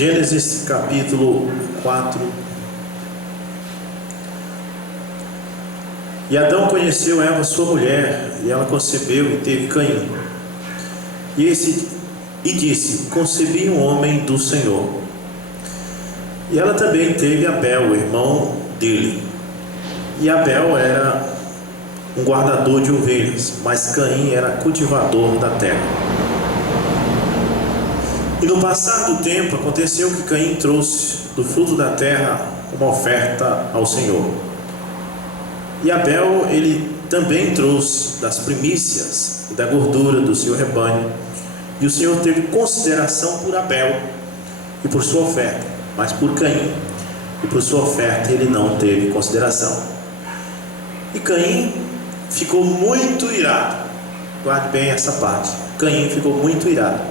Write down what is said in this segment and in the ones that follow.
Gênesis capítulo 4. E Adão conheceu Eva, sua mulher, e ela concebeu e teve Caim. E disse: concebi um homem do Senhor. E ela também teve Abel, o irmão dele. E Abel era um guardador de ovelhas, mas Caim era cultivador da terra. E no passar do tempo aconteceu que Caim trouxe do fruto da terra uma oferta ao Senhor. E Abel, ele também trouxe das primícias e da gordura do seu rebanho. E o Senhor teve consideração por Abel e por sua oferta, mas por Caim e por sua oferta ele não teve consideração. E Caim ficou muito irado. Guarde bem essa parte. Caim ficou muito irado,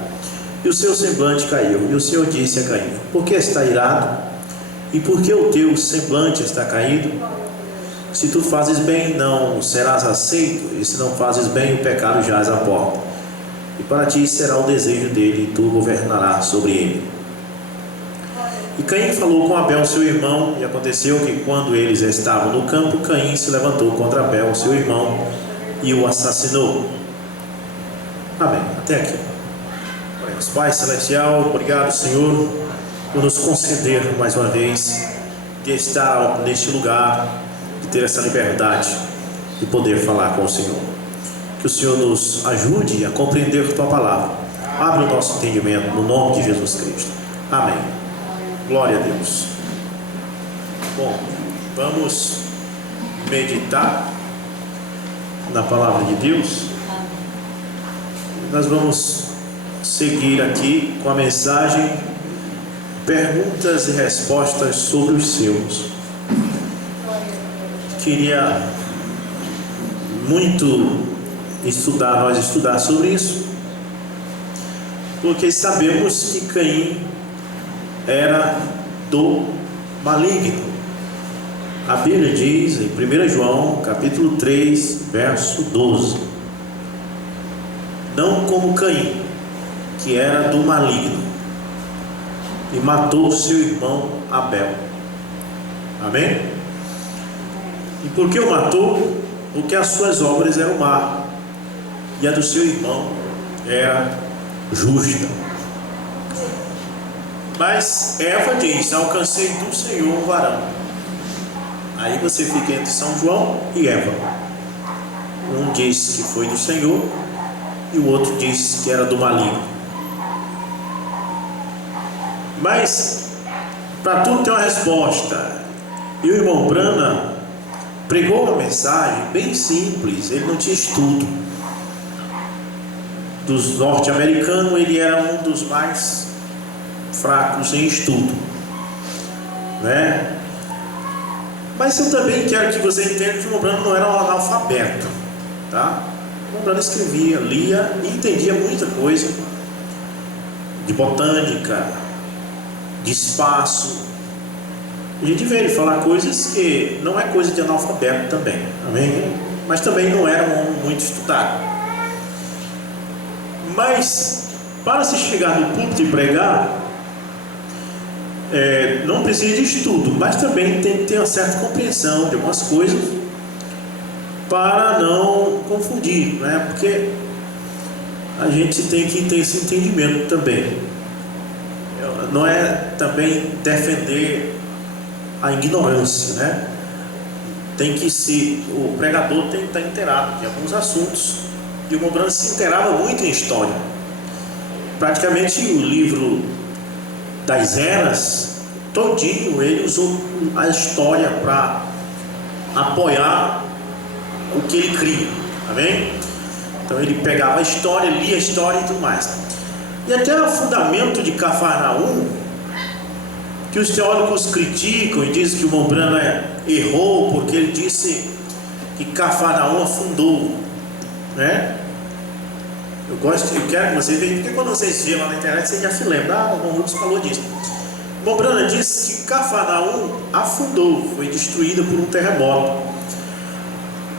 e o seu semblante caiu. E o Senhor disse a Caim: por que está irado? E por que o teu semblante está caído? Se tu fazes bem, não serás aceito, e se não fazes bem, o pecado jaz à porta, e para ti será o desejo dele, e tu governarás sobre ele. E Caim falou com Abel, seu irmão, e aconteceu que quando eles estavam no campo, Caim se levantou contra Abel, seu irmão, e o assassinou. Amém. Até aqui. Pai Celestial, obrigado, Senhor, por nos conceder mais uma vez de estar neste lugar, de ter essa liberdade de poder falar com o Senhor. Que o Senhor nos ajude a compreender Tua palavra. Abre o nosso entendimento no nome de Jesus Cristo. Amém. Glória a Deus. Bom, vamos meditar na palavra de Deus. Nós vamos seguir aqui com a mensagem Perguntas e Respostas sobre os seus. Queria muito nós estudar sobre isso, porque sabemos que Caim era do maligno. A Bíblia diz em 1 João capítulo 3 verso 12: não como Caim, que era do maligno, e matou seu irmão Abel. Amém? E por que o matou? Porque as suas obras eram má, e a do seu irmão era justa. Mas Eva diz: alcancei do Senhor um varão. Aí você fica entre São João e Eva. Um diz que foi do Senhor, e o outro diz que era do maligno. Mas para tudo tem uma resposta. E o irmão Brana pregou uma mensagem bem simples. Ele não tinha estudo. Dos norte-americanos, ele era um dos mais fracos em estudo, né? Mas eu também quero que você entenda que o irmão Brana não era um analfabeto, tá? O irmão Brana escrevia, lia e entendia muita coisa de botânica, de espaço. A gente vê ele falar coisas que não é coisa de analfabeto também, amém? Mas também não era um homem muito estudado. Mas para se chegar no púlpito e pregar, não precisa de estudo, mas também tem que ter uma certa compreensão de algumas coisas para não confundir, né? Porque a gente tem que ter esse entendimento também. Não é também defender a ignorância, né? O pregador tem que estar inteirado de alguns assuntos, e o irmão Brana se inteirava muito em história. Praticamente o livro das eras todinho ele usou a história para apoiar o que ele cria, amém? Então ele pegava a história, lia a história e tudo mais. E até o fundamento de Cafarnaum, que os teólogos criticam e dizem que o irmão Brana errou porque ele disse que Cafarnaum afundou, né? Eu quero que vocês vejam, porque quando vocês vêem lá na internet, vocês já se lembram: o irmão Rubens falou disso. O irmão Brana disse que Cafarnaum afundou, foi destruída por um terremoto.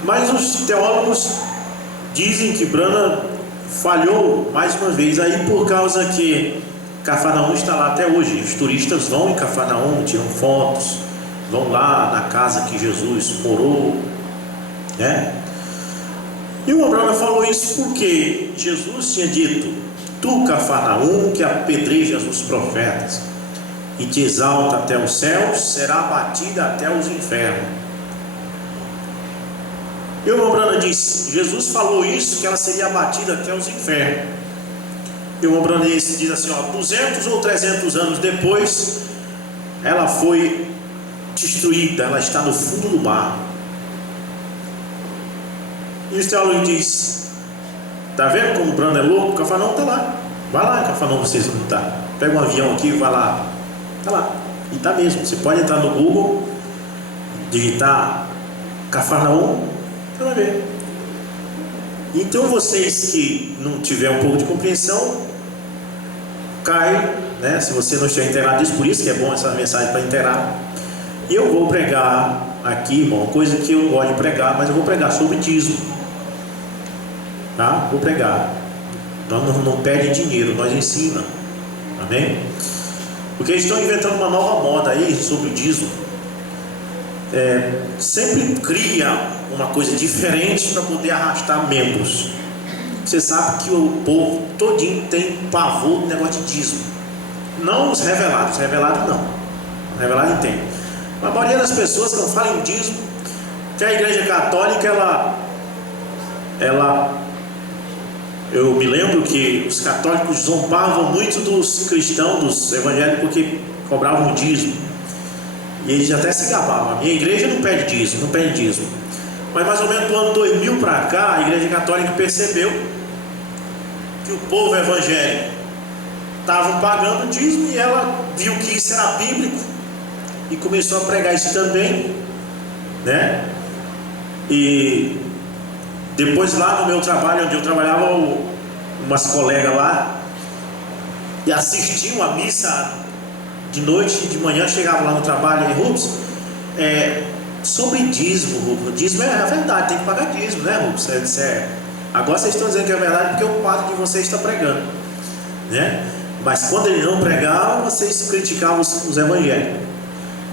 Mas os teólogos dizem que Brana falhou mais uma vez, aí por causa que Cafarnaum está lá até hoje. Os turistas vão em Cafarnaum, tiram fotos, vão lá na casa que Jesus morou, né? E o Abraão falou isso porque Jesus tinha dito: tu, Cafarnaum, que apedrejas os profetas e te exalta até os céus, será abatida até os infernos. E o Abraão disse: Jesus falou isso, que ela seria abatida até os infernos. E o Abraão diz assim, 200 ou 300 anos depois, ela foi destruída, ela está no fundo do mar. E o teólogo diz: está vendo como o Brando é louco? O Cafarnaum está lá. Vai lá, Cafarnaum, vocês não estão. Pega um avião aqui e vai lá. Está lá. E está mesmo. Você pode entrar no Google, digitar Cafarnaum, você vai ver. Então vocês que não tiverem um pouco de compreensão, cai, né? Se você não estiver inteirado disso, por isso que é bom essa mensagem para inteirar. E eu vou pregar aqui, irmão, coisa que eu gosto de pregar, mas eu vou pregar sobre dízimo, tá? Vou pregar. Nós não pede dinheiro, nós ensina, amém? Porque eles estão inventando uma nova moda aí sobre dízimo. Sempre cria uma coisa diferente para poder arrastar membros. Você sabe que o povo todinho tem pavor do negócio de dízimo. Não os revelados não. Os revelados entendem. A maioria das pessoas que não falam em dízimo, que a igreja católica, eu me lembro que os católicos zombavam muito dos cristãos, dos evangélicos, porque cobravam dízimo. E eles até se gabavam. A minha igreja não pede dízimo. Mas mais ou menos do ano 2000 para cá, a igreja católica percebeu que o povo evangélico estava pagando dízimo, e ela viu que isso era bíblico e começou a pregar isso também, né? E depois, lá no meu trabalho, onde eu trabalhava, umas colegas lá e assistiam a missa de noite e de manhã, chegavam lá no trabalho e Rubens, sobre dízimo, Rubens, dízimo é a verdade, tem que pagar dízimo, né, Rubens? Agora vocês estão dizendo que é verdade porque o padre de vocês está pregando, né? Mas quando ele não pregava, vocês criticavam os evangélicos.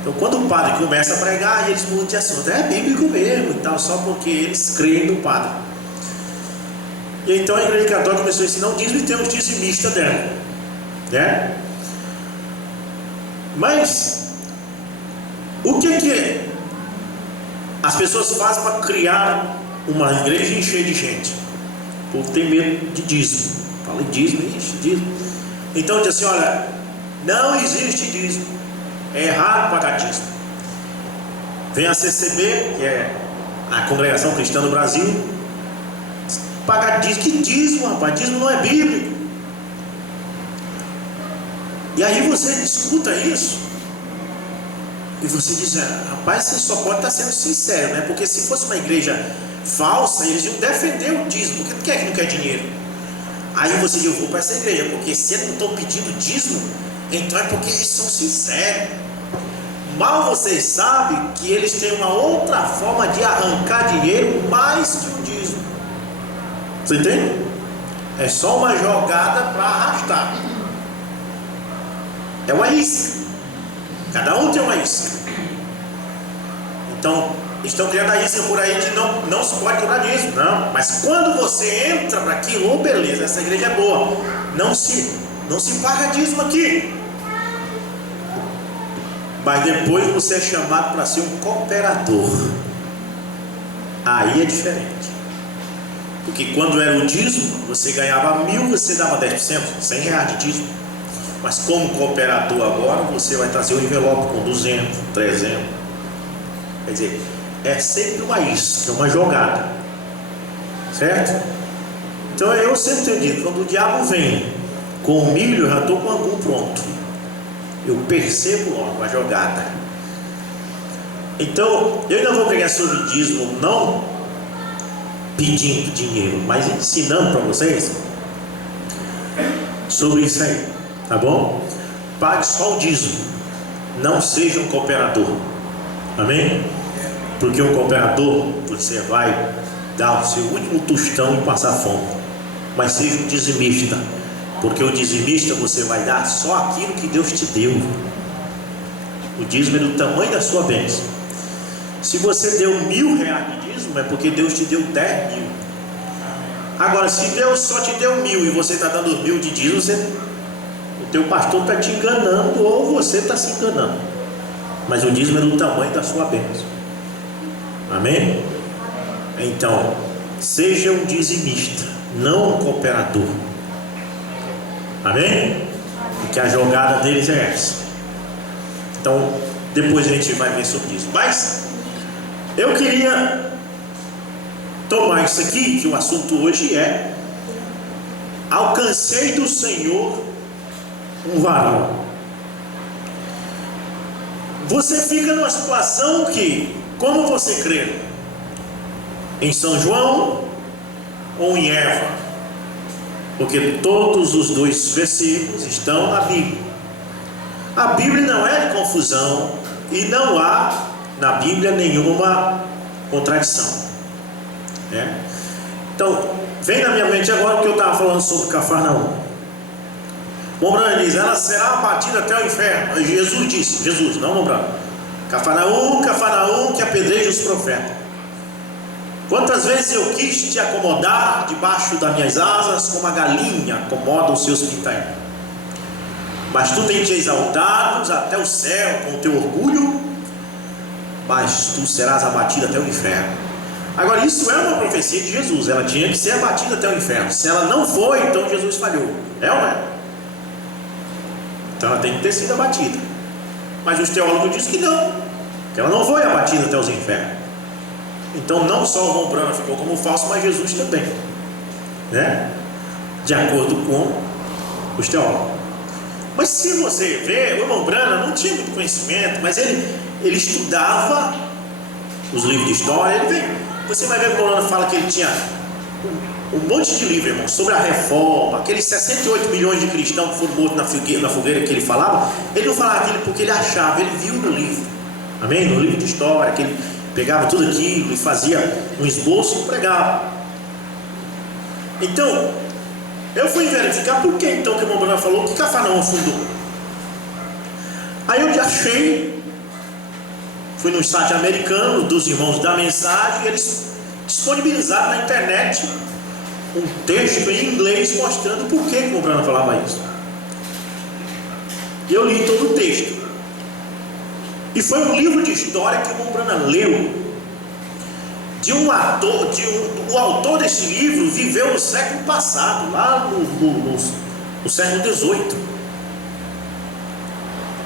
Então, quando o padre começa a pregar, eles mudam de assunto. É bíblico mesmo e tal, só porque eles creem no padre. E então a igreja católica começou a ensinar o dízimo, e tem os dizimistas dela, né? Mas o que as pessoas fazem para criar uma igreja cheia de gente? O povo tem medo de dízimo. Fala em dízimo, dízimo. Então diz assim: olha, não existe dízimo, é errado pagar dízimo. Vem a CCB, que é a Congregação Cristã do Brasil, pagar dízimo. Que dízimo, rapaz? Dízimo não é bíblico. E aí você escuta isso e você diz: rapaz, você só pode estar sendo sincero, né? Porque se fosse uma igreja falsa, eles iam defender o dízimo. Por que não quer dinheiro? Aí você diz: eu vou para essa igreja, porque se eles não estão pedindo dízimo, então é porque eles são sinceros. Mal vocês sabem que eles têm uma outra forma de arrancar dinheiro mais que o dízimo. Você entende? É só uma jogada para arrastar. É uma isca. Cada um tem uma isca. Então, estão criando a isca por aí de não se pode cobrar dízimo. Não. Mas quando você entra para aquilo, beleza, essa igreja é boa. Não se paga dízimo aqui. Mas depois você é chamado para ser um cooperador. Aí é diferente. Porque quando era o dízimo, você ganhava 1.000, você dava 10%, 100 reais de dízimo. Mas como cooperador agora, você vai trazer um envelope com 200, 300. Quer dizer, é sempre uma isca, uma jogada. Certo? Então eu sempre tenho dito, quando o diabo vem com o milho, eu já estou com o angu pronto. Eu percebo logo a jogada. Então, eu não vou pregar sobre dízimo, não pedindo dinheiro, mas ensinando para vocês sobre isso aí, tá bom? Pague só o dízimo, não seja um cooperador, amém? Porque um cooperador, você vai dar o seu último tostão e passar fome. Mas seja um dizimista, Porque o dizimista você vai dar só aquilo que Deus te deu. O dízimo é do tamanho da sua bênção. Se você deu R$1.000 de dízimo, é porque Deus te deu 10.000. Agora, se Deus só te deu 1.000 e você está dando 1.000 de dízimo, o teu pastor está te enganando ou você está se enganando. Mas o dízimo é do tamanho da sua bênção. Amém? Então, seja um dizimista, não um cooperador. Amém? Porque a jogada deles é essa. Então, depois a gente vai ver sobre isso. Mas eu queria tomar isso aqui, que o assunto hoje é: alcancei do Senhor um varão. Você fica numa situação que, como você crê em São João ou em Eva, porque todos os dois versículos estão na Bíblia. A Bíblia não é de confusão e não há na Bíblia nenhuma contradição. Então, vem na minha mente agora o que eu estava falando sobre Cafarnaum. Mombrana diz: ela será abatida até o inferno. Jesus disse, não Mombrana, Cafarnaum, Cafarnaum, que apedreja os profetas. Quantas vezes eu quis te acomodar debaixo das minhas asas, como a galinha acomoda os seus pintainhos. Mas tu tens te exaltado até o céu com o teu orgulho, mas tu serás abatido até o inferno. Agora, isso é uma profecia de Jesus. Ela tinha que ser abatida até o inferno. Se ela não foi, então Jesus falhou. É ou não é? Então ela tem que ter sido abatida. Mas os teólogos dizem que não, que ela não foi abatida até os infernos. Então não só o Mombrana ficou como falso, mas Jesus também, de acordo com os teólogos. Mas se você vê, o Mombrana não tinha muito conhecimento, mas ele estudava os livros de história. Você vai ver que o Mombrana fala que ele tinha um monte de livro, irmão, sobre a reforma, aqueles 68 milhões de cristãos que foram mortos na fogueira que ele falava. Ele não falava aquilo porque ele achava, ele viu no livro, amém? No livro de história, que ele pegava tudo aquilo e fazia um esboço e pregava. Então, eu fui verificar por que então que o Mombrana falou que Cafarnaum afundou. Aí eu achei, fui no site americano dos Irmãos da Mensagem, e eles disponibilizaram na internet um texto em inglês mostrando por que o Mombrana falava isso. E eu li todo o texto. E foi um livro de história que o Mombrana leu de um ator, o autor desse livro viveu no século passado, lá no século XVIII.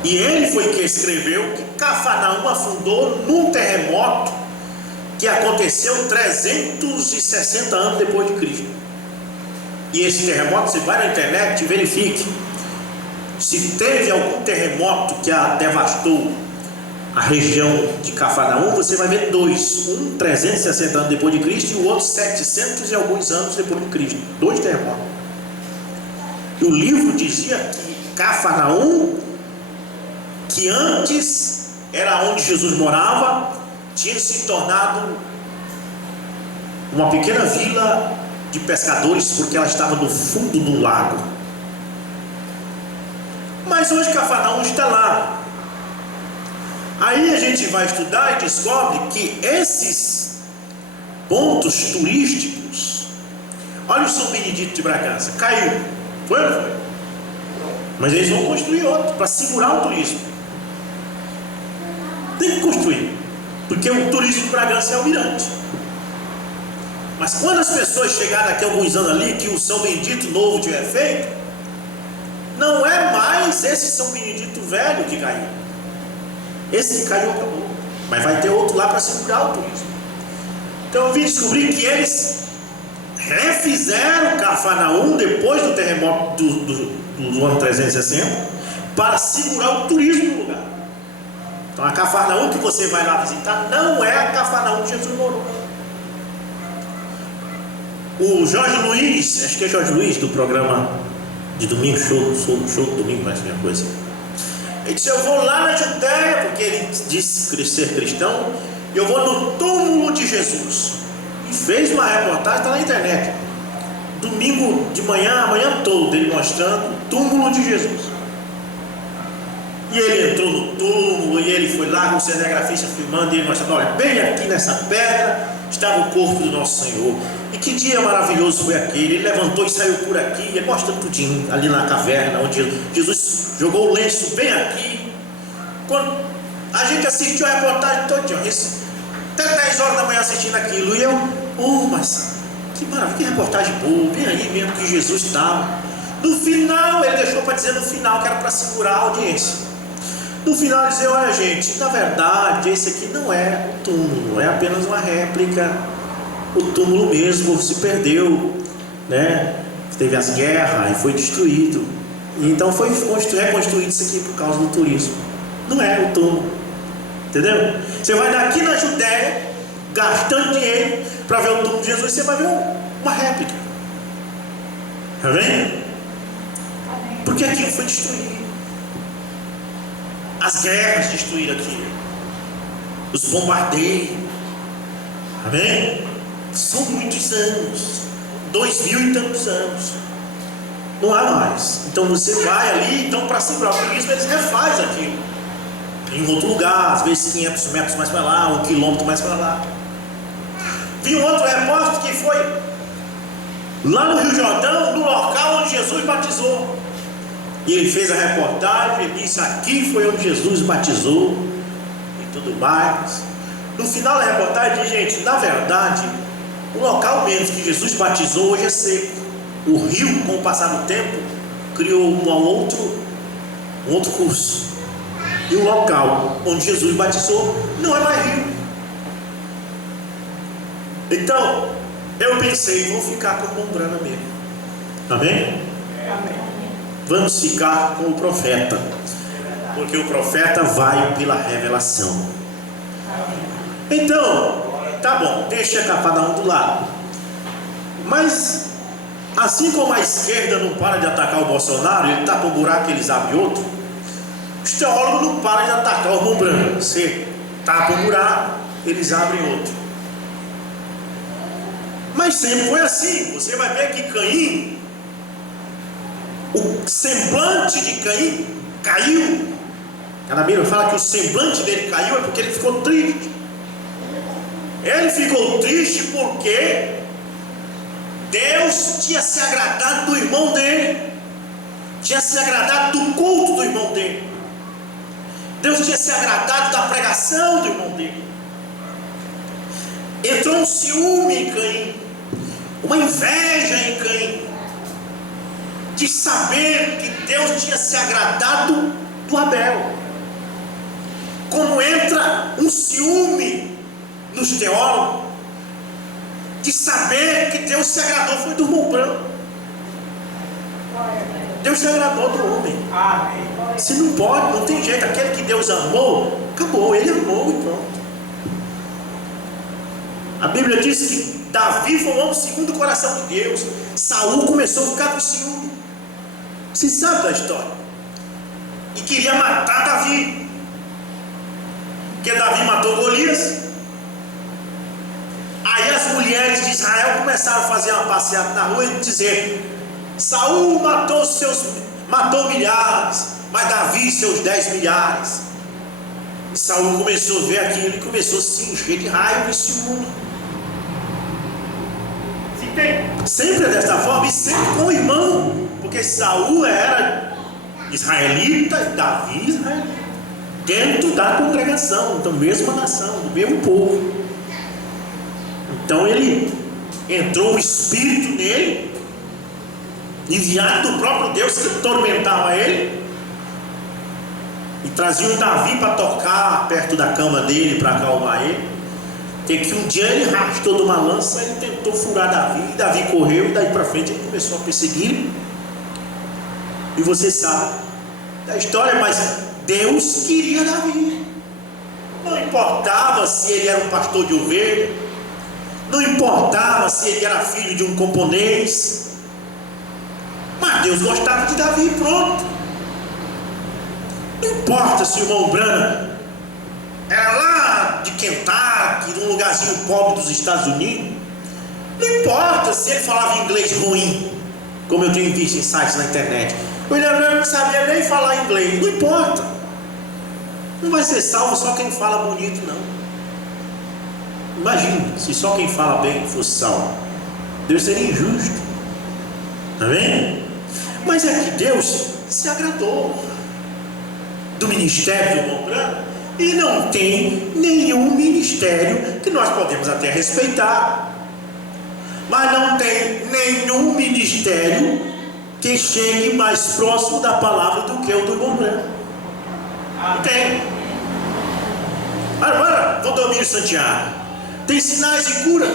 E ele foi que escreveu que Cafarnaum afundou num terremoto que aconteceu 360 anos depois de Cristo. E esse terremoto, você vai na internet e verifique se teve algum terremoto que a devastou a região de Cafarnaum. Você vai ver dois, um 360 anos depois de Cristo e o outro 700 e alguns anos depois de Cristo. Dois terremotos. E o livro dizia que Cafarnaum, que antes era onde Jesus morava, tinha se tornado uma pequena vila de pescadores, porque ela estava no fundo do lago. Mas hoje Cafarnaum está lá. Aí a gente vai estudar e descobre que esses pontos turísticos, olha o São Benedito de Bragança, caiu, foi ou não foi? Mas eles vão construir outro para segurar o turismo. Tem que construir, porque o turismo de Bragança é o mirante. Mas quando as pessoas chegarem daqui a alguns anos ali, que o São Benedito novo tiver feito, não é mais esse São Benedito velho que caiu. Esse que caiu acabou, mas vai ter outro lá para segurar o turismo. Então eu vim descobrir que eles refizeram Cafarnaum depois do terremoto do ano 360 para segurar o turismo no lugar. Então a Cafarnaum que você vai lá visitar não é a Cafarnaum que Jesus morou. O Jorge Luiz, acho que é Jorge Luiz, do programa de domingo, show do domingo, mais uma coisa. Ele disse: eu vou lá na Judéia, porque ele disse ser cristão, e eu vou no túmulo de Jesus. E fez uma reportagem, está na internet, domingo de manhã, a manhã toda, ele mostrando o túmulo de Jesus. E ele entrou no túmulo, e ele foi lá com o cinegrafista filmando, e ele mostrando: olha, bem aqui nessa pedra estava o corpo do nosso Senhor. E que dia maravilhoso foi aquele. Ele levantou e saiu por aqui, ele mostrando tudinho, ali na caverna, onde Jesus jogou o lenço bem aqui. Quando a gente assistiu a reportagem todinha, até 10 horas da manhã assistindo aquilo, e eu, mas que maravilha, que reportagem boa, bem aí mesmo que Jesus estava. No final, ele deixou para dizer no final, que era para segurar a audiência. No final, ele dizia: olha gente, na verdade, esse aqui não é o túmulo, é apenas uma réplica. O túmulo mesmo se perdeu, né? Teve as guerras e foi destruído. E então foi reconstruído isso aqui por causa do turismo. Não é o túmulo, entendeu? Você vai daqui na Judéia, gastando dinheiro para ver o túmulo de Jesus, você vai ver uma réplica. Está vendo? Porque aquilo foi destruído. As guerras destruíram aquilo, os bombardeios. Amém? São muitos anos, 2000 e tantos anos. Não há mais. Então você vai ali, então para segurar o turismo eles refazem aquilo em outro lugar, às vezes 500 metros mais para lá, 1 quilômetro mais para lá. Vi um outro repórter que foi lá no Rio Jordão, no local onde Jesus batizou. E ele fez a reportagem, ele disse: aqui foi onde Jesus batizou e tudo mais. No final da reportagem diz: gente, na verdade, o local mesmo que Jesus batizou hoje é seco. O rio, com o passar do tempo, criou um outro curso. E o local onde Jesus batizou não é mais rio. Então, eu pensei: vou ficar com Mombrana mesmo. Amém? Amém. Vamos ficar com o profeta, porque o profeta vai pela revelação. Então, tá bom, deixa cada um do lado. Mas, assim como a esquerda não para de atacar o Bolsonaro, ele tapa um buraco e eles abrem outro, os teólogos não param de atacar o Mombrana. Você tapa um buraco, eles abrem outro. Mas sempre foi assim. Você vai ver que Caim, o semblante de Caim caiu. A Bíblia fala que o semblante dele caiu é porque ele ficou triste. Ele ficou triste porque Deus tinha se agradado do irmão dele, tinha se agradado do culto do irmão dele. Deus tinha se agradado da pregação do irmão dele. Entrou um ciúme em Caim, uma inveja em Caim, de saber que Deus tinha se agradado do Abel. Como entra um ciúme nos teólogos, de saber que Deus se agradou foi do irmão branco. Deus se agradou do homem. Se não pode, não tem jeito. Aquele que Deus amou, acabou, ele amou e pronto. A Bíblia diz que Davi foi um homem segundo o coração de Deus. Saul começou a ficar com ciúme. Você sabe da história. E queria matar Davi, porque Davi matou Golias. Aí as mulheres de Israel começaram a fazer uma passeata na rua e dizer: Saul matou milhares, mas Davi seus 10 milhares. E Saul começou a ver aquilo e começou a se encher de raiva e ciúme. Sempre é desta forma, e sempre com o irmão, porque Saul era israelita e Davi israelita, dentro da congregação, da mesma nação, do mesmo povo. Então ele entrou um espírito nele, enviado do próprio Deus, que atormentava ele, e trazia o Davi para tocar perto da cama dele, para acalmar ele. Até que um dia ele arrastou de uma lança e tentou furar Davi, e Davi correu, e daí para frente ele começou a perseguir. E você sabe da história, mas Deus queria Davi. Não importava se ele era um pastor de ovelha, não importava se ele era filho de um camponês, mas Deus gostava de Davi, pronto. Não importa se o irmão Branham era lá de Kentucky, de um lugarzinho pobre dos Estados Unidos, Não importa se ele falava inglês ruim, como eu tenho visto em sites na internet. O William Branham não sabia nem falar inglês. Não importa. Não vai ser salvo só quem fala bonito, não. Imagine se só quem fala bem fosse salvo. Deus seria injusto. Amém? Mas é que Deus se agradou do ministério do irmão Branham, e não tem nenhum ministério que nós podemos até respeitar, mas não tem nenhum ministério que chegue mais próximo da palavra do que o do irmão Branham. Não tem. Agora, Valdomiro Santiago, tem sinais de cura?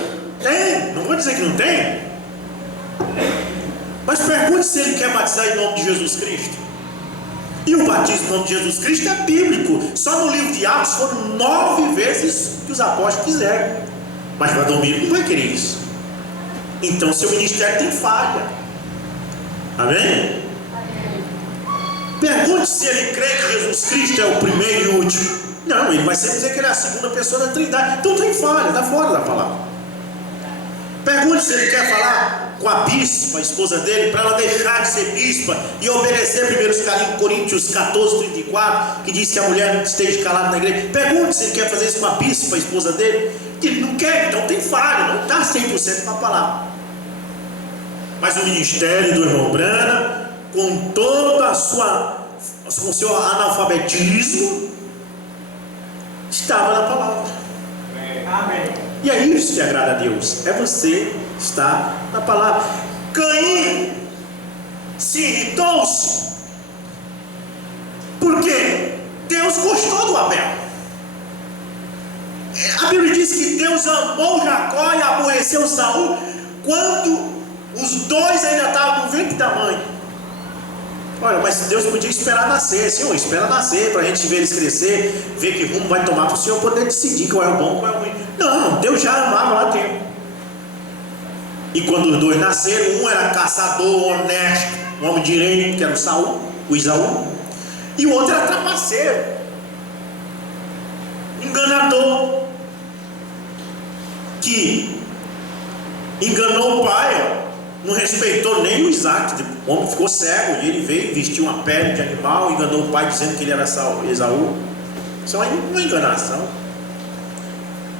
Tem, não vou dizer que não tem. Mas pergunte se ele quer batizar em nome de Jesus Cristo. E o batismo em nome de Jesus Cristo é bíblico. Só no livro de Atos foram 9 vezes que os apóstolos fizeram. Mas Valdomiro não vai querer isso. Então seu ministério tem falha. Amém? Pergunte se ele crê que Jesus Cristo é o primeiro e o último. Não, ele vai sempre dizer que ele é a segunda pessoa da Trindade. Então tem falha, está fora da palavra. Pergunte se ele quer falar com a bispa, a esposa dele, para ela deixar de ser bispa e obedecer 1 Coríntios 14, 34, que diz que a mulher não esteja calada na igreja. Pergunte se ele quer fazer isso com a bispa, a esposa dele, que ele não quer, então tem falha, não está 100% com a palavra. Mas o ministério do irmão Branham, com toda com o seu analfabetismo, estava na palavra. Amém. E é isso que agrada a Deus, é você estar na palavra. Caim se irritou-se porque Deus gostou do Abel. A Bíblia diz que Deus amou Jacó e aborreceu Saul quando os dois ainda estavam no ventre da mãe. Olha, mas Deus podia esperar nascer. Senhor, espera nascer para a gente ver eles crescer, ver que rumo vai tomar, para o Senhor poder decidir qual é o bom, qual é o ruim. Não, Deus já amava lá dentro. E quando os dois nasceram, um era caçador honesto, um homem direito, que era o Isaú, e o outro era trapaceiro, enganador, que enganou o pai, não respeitou nem o Isaac. O homem ficou cego e ele veio, vestiu uma pele de animal, enganou o pai dizendo que ele era Esaú. Isso aí não é enganação.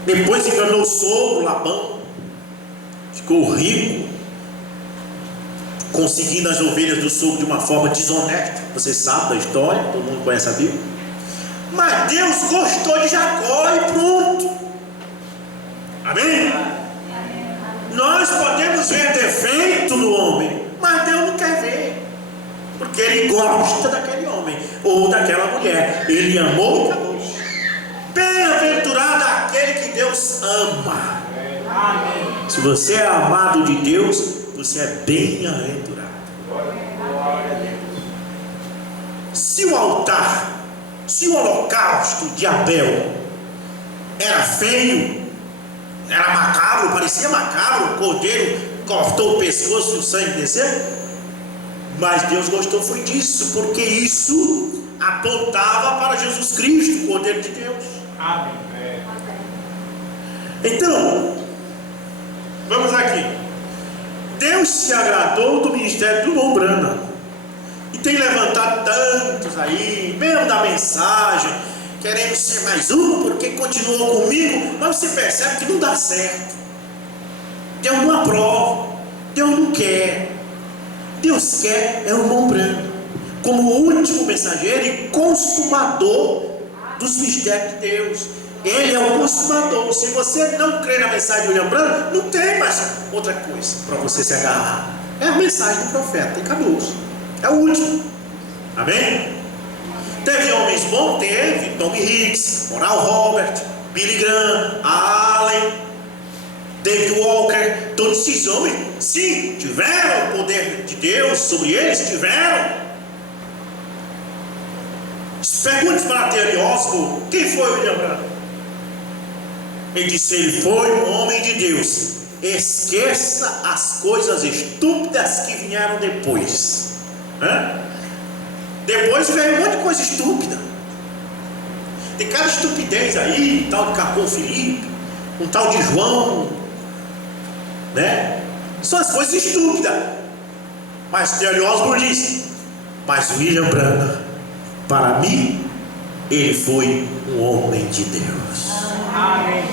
Depois enganou o sogro, Labão, ficou rico, conseguindo as ovelhas do sogro de uma forma desonesta. Você sabe da história, todo mundo conhece a Bíblia. Mas Deus gostou de Jacó e pronto. Amém? Nós podemos ver defeito no homem, mas Deus não quer ver, porque Ele gosta daquele homem ou daquela mulher. Ele amou e acabou. Bem-aventurado aquele que Deus ama. Amém. Se você é amado de Deus, você é bem-aventurado. Se o altar, se o holocausto de Abel era feio, era macabro, parecia macabro, o cordeiro cortou o pescoço e o sangue desceu, mas Deus gostou foi disso, porque isso apontava para Jesus Cristo, o cordeiro de Deus. Amém. Então, vamos aqui. Deus se agradou do ministério do irmão Branham e tem levantado tantos aí, mesmo da mensagem, querendo ser mais um, porque continuou comigo, mas você percebe que não dá certo. Deus não aprova, Deus não quer. Deus quer é o irmão Branham como o último mensageiro e consumador dos mistérios de Deus. Ele é o consumador. Se você não crê na mensagem de William Branham, não tem mais outra coisa para você se agarrar. É a mensagem do profeta e acabou. É o último. Amém? Teve homens bons? Teve. Tommy Hicks, Oral Robert, Billy Graham, Allen, David Walker. Todos esses homens, sim, tiveram o poder de Deus sobre eles, tiveram. Pergunte para Terry Osborne, quem foi William Branham? Ele disse: ele foi um homem de Deus. Esqueça as coisas estúpidas que vieram depois. Depois veio um monte de coisa estúpida. Tem cada estupidez aí, um tal de Capô Filipe, um tal de João, né? São as coisas estúpidas. Mas Terry Osborne diz: mas William Branham, para mim, ele foi um homem de Deus. Amém.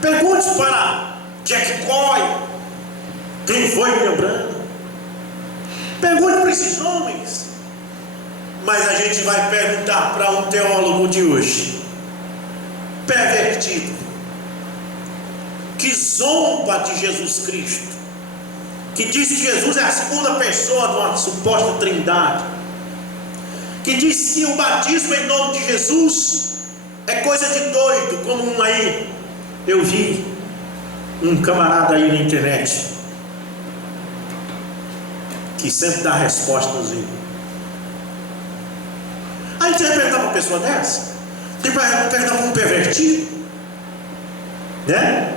Pergunte para Jack Coy quem foi William Branham. Pergunte para esses homens. Mas a gente vai perguntar para um teólogo de hoje, pervertido, que zomba de Jesus Cristo, que diz que Jesus é a segunda pessoa de uma suposta trindade, que diz que o batismo em nome de Jesus é coisa de doido, como um aí, eu vi um camarada aí na internet, que sempre dá respostas aí. Aí você vai perguntar para uma pessoa dessa, você vai perguntar para um pervertido, né?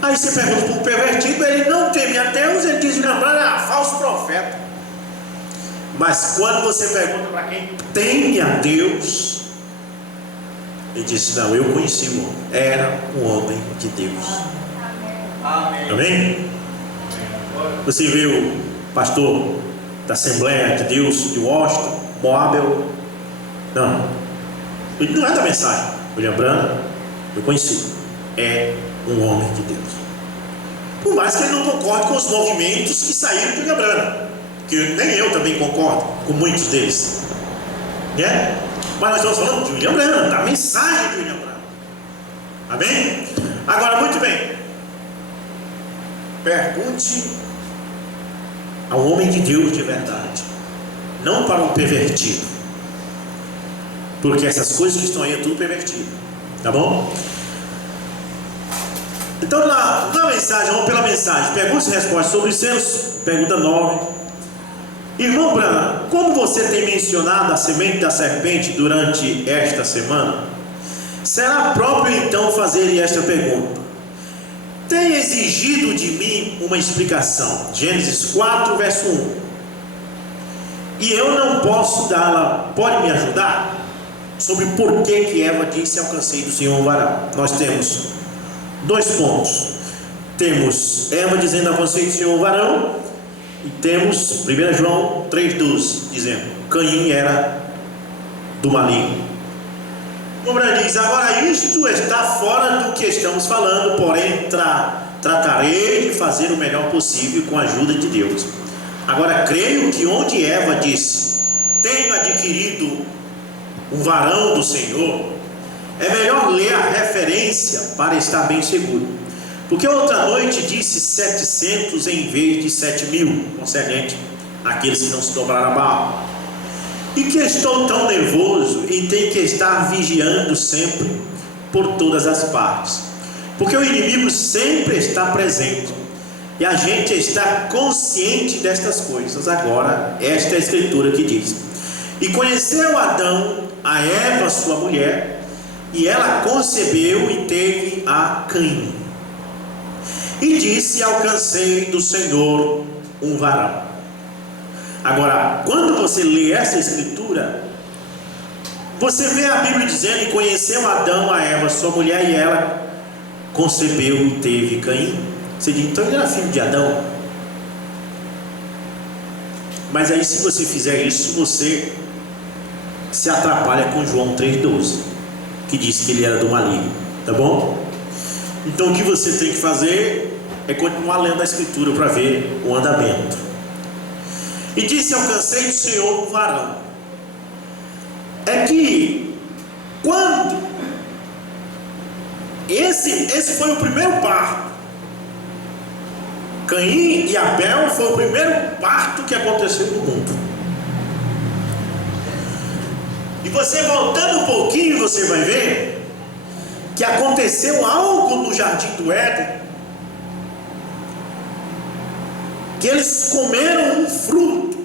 Aí você pergunta para um pervertido, ele não teme a Deus, ele diz: não, falso profeta. Mas quando você pergunta para quem teme a Deus, ele diz: não, eu conheci o homem, era um homem de Deus. Amém? Amém? Você viu o pastor da Assembleia de Deus de Washington, Moabel? Não, ele não é da mensagem. William Branham, eu conheci, é um homem de Deus. Por mais que ele não concorde com os movimentos que saíram de William Branham, que nem eu também concordo com muitos deles, né? Mas nós estamos falando de William Branham, da mensagem de William Branham. Amém? Agora, muito bem, pergunte a um homem de Deus de verdade, não para um pervertido, porque essas coisas que estão aí é tudo pervertido, tá bom? Então na mensagem, vamos pela mensagem, perguntas e respostas sobre os seus. Pergunta 9: irmão Branham, como você tem mencionado a semente da serpente durante esta semana, será próprio então fazer esta pergunta: tem exigido de mim uma explicação, Gênesis 4 verso 1, e eu não posso dá-la, pode me ajudar? Sobre por que Eva disse: alcancei do Senhor um varão. Nós temos 2 pontos. Temos Eva dizendo: alcancei do Senhor um varão, e temos 1 João 3,12 dizendo: Caim era do maligno. O Branham diz: agora isto está fora do que estamos falando, porém tratarei de fazer o melhor possível com a ajuda de Deus. Agora creio que onde Eva disse: tenho adquirido um varão do Senhor, é melhor ler a referência para estar bem seguro, porque outra noite disse 700 em vez de 7.000, concernente àqueles que não se dobraram a Baal, e que estou tão nervoso e tenho que estar vigiando sempre por todas as partes, porque o inimigo sempre está presente e a gente está consciente destas coisas. Agora, esta é a escritura que diz: e conheceu Adão a Eva sua mulher, e ela concebeu e teve a Caim, e disse: alcancei do Senhor um varão. Agora, quando você lê essa escritura, você vê a Bíblia dizendo: e conheceu Adão a Eva sua mulher, e ela concebeu e teve Caim. Você diz: então ele era filho de Adão. Mas aí, se você fizer isso, você se atrapalha com João 3,12, que diz que ele era do maligno, tá bom? Então o que você tem que fazer é continuar lendo a escritura para ver o andamento. E disse: alcancei do Senhor um varão. É que quando esse foi o primeiro parto, Caim e Abel foi o primeiro parto que aconteceu no mundo. E você voltando um pouquinho, você vai ver que aconteceu algo no jardim do Éden, que eles comeram um fruto,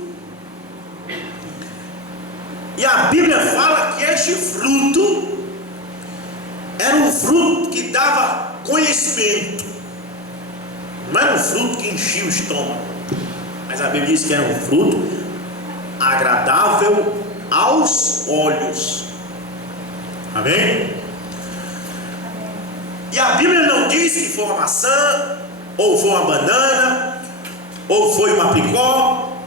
e a Bíblia fala que este fruto era um fruto que dava conhecimento, não era um fruto que enchia o estômago, mas a Bíblia diz que era um fruto agradável aos olhos. Amém? E a Bíblia não diz que foi uma maçã, ou foi uma banana, ou foi uma apricó.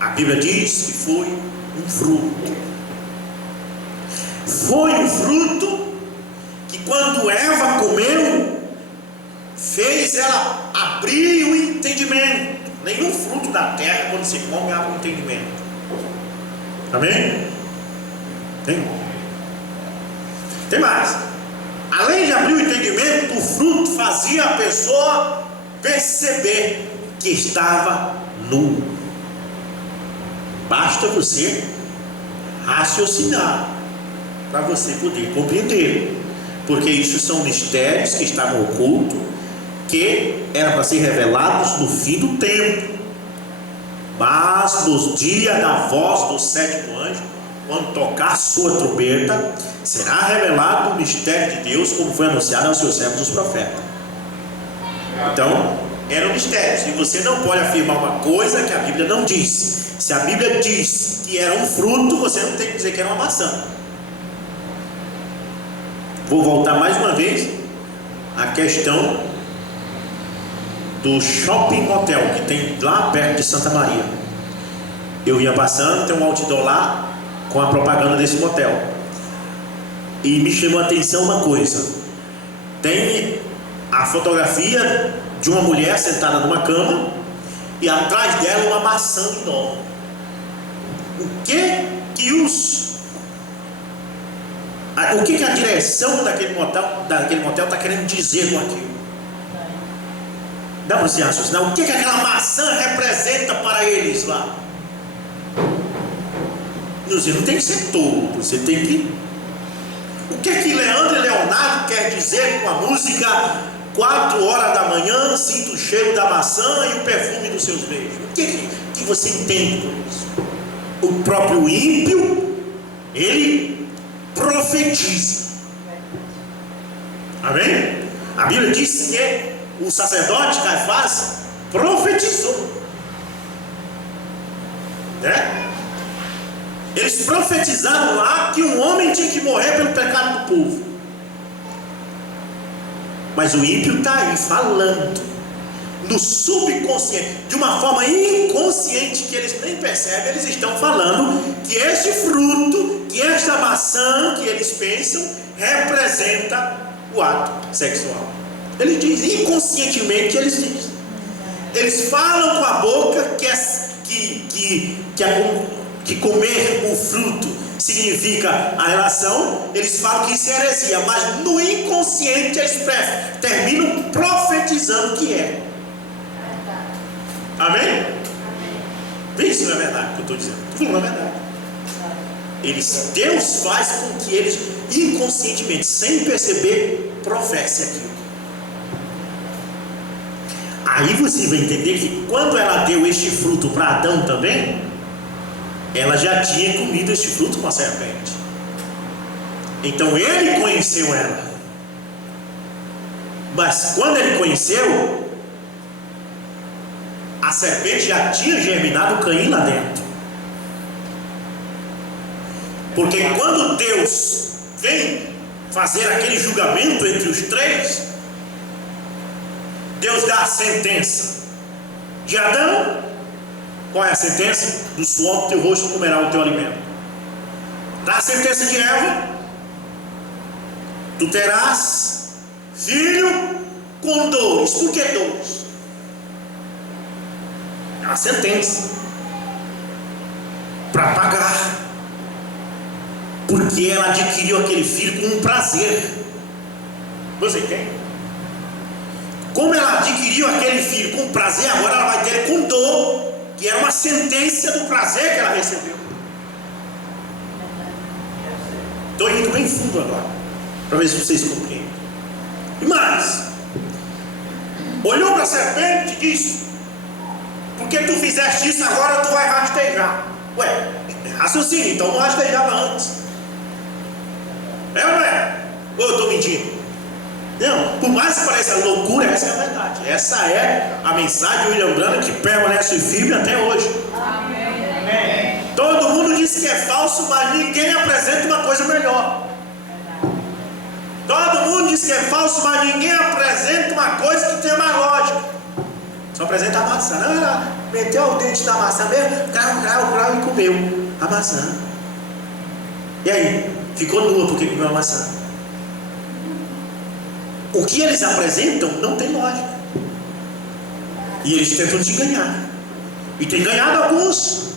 A Bíblia diz que foi um fruto. Foi um fruto que, quando Eva comeu, fez ela abrir o entendimento. Nenhum fruto da terra, quando se come, abre o entendimento. Amém? Tem mais. Além de abrir o entendimento, o fruto fazia a pessoa perceber que estava nu. Basta você raciocinar para você poder compreender, porque isso são mistérios que estavam ocultos, que eram para ser revelados no fim do tempo. Mas nos dias da voz do sétimo anjo, quando tocar sua trombeta, será revelado o mistério de Deus, como foi anunciado aos seus servos os profetas. Então, eram mistérios, e você não pode afirmar uma coisa que a Bíblia não diz. Se a Bíblia diz que era um fruto, você não tem que dizer que era uma maçã. Vou voltar mais uma vez à questão do shopping motel que tem lá perto de Santa Maria. Eu ia passando, tem um outdoor lá com a propaganda desse motel, e me chamou a atenção uma coisa: tem a fotografia de uma mulher sentada numa cama e atrás dela uma maçã enorme. O que a direção daquele motel está querendo dizer com aquilo? Dá para você raciocinar? O que aquela maçã representa para eles lá? Você não tem que ser tolo, você tem que... O que Leandro e Leonardo quer dizer com a música 4 horas da manhã, sinto o cheiro da maçã e o perfume dos seus beijos? O que você entende por isso? O próprio ímpio, ele profetiza. Amém? A Bíblia diz que o sacerdote Caifás profetizou, né? Eles profetizaram lá que um homem tinha que morrer pelo pecado do povo. Mas o ímpio está aí falando no subconsciente, de uma forma inconsciente que eles nem percebem. Eles estão falando que este fruto, que esta maçã que eles pensam, representa o ato sexual. Eles dizem inconscientemente, eles dizem. Eles falam com a boca que comer o fruto significa a relação. Eles falam que isso é heresia, mas no inconsciente eles terminam profetizando que é. Amém? Vê, isso não é verdade o que eu estou dizendo. Estou falando a verdade. Deus faz com que eles inconscientemente, sem perceber, professem aquilo. Aí você vai entender que quando ela deu este fruto para Adão também, ela já tinha comido este fruto com a serpente. Então ele conheceu ela. Mas quando ele conheceu, a serpente já tinha germinado Caim lá dentro. Porque quando Deus vem fazer aquele julgamento entre os três, Deus dá a sentença de Adão. Qual é a sentença? Do suor do teu rosto comerá o teu alimento. Dá a sentença de Eva: tu terás filho com dores. Por que dores? É uma sentença para pagar, porque ela adquiriu aquele filho com um prazer. Você quer? Como ela adquiriu aquele filho com prazer, agora ela vai ter com dor, que era uma sentença do prazer que ela recebeu. Estou indo bem fundo agora, para ver se vocês compreendem. E mais, olhou para a serpente e disse: porque tu fizeste isso, agora tu vai rastejar. Ué, raciocínio, então não rastejava antes. É ou não é? Ou eu estou mentindo? Não, por mais que pareça loucura, essa é a verdade. Essa é a mensagem de William Branham, que permanece firme até hoje. Amém. Todo mundo diz que é falso, mas ninguém apresenta uma coisa melhor. Todo mundo diz que é falso, mas ninguém apresenta uma coisa que tenha mais lógica. Só apresenta a maçã. Não, ela meteu o dente da maçã mesmo, crau, e comeu a maçã. E aí? Ficou nua porque comeu a maçã. O que eles apresentam não tem lógica. E eles tentam te enganar. E tem enganado alguns.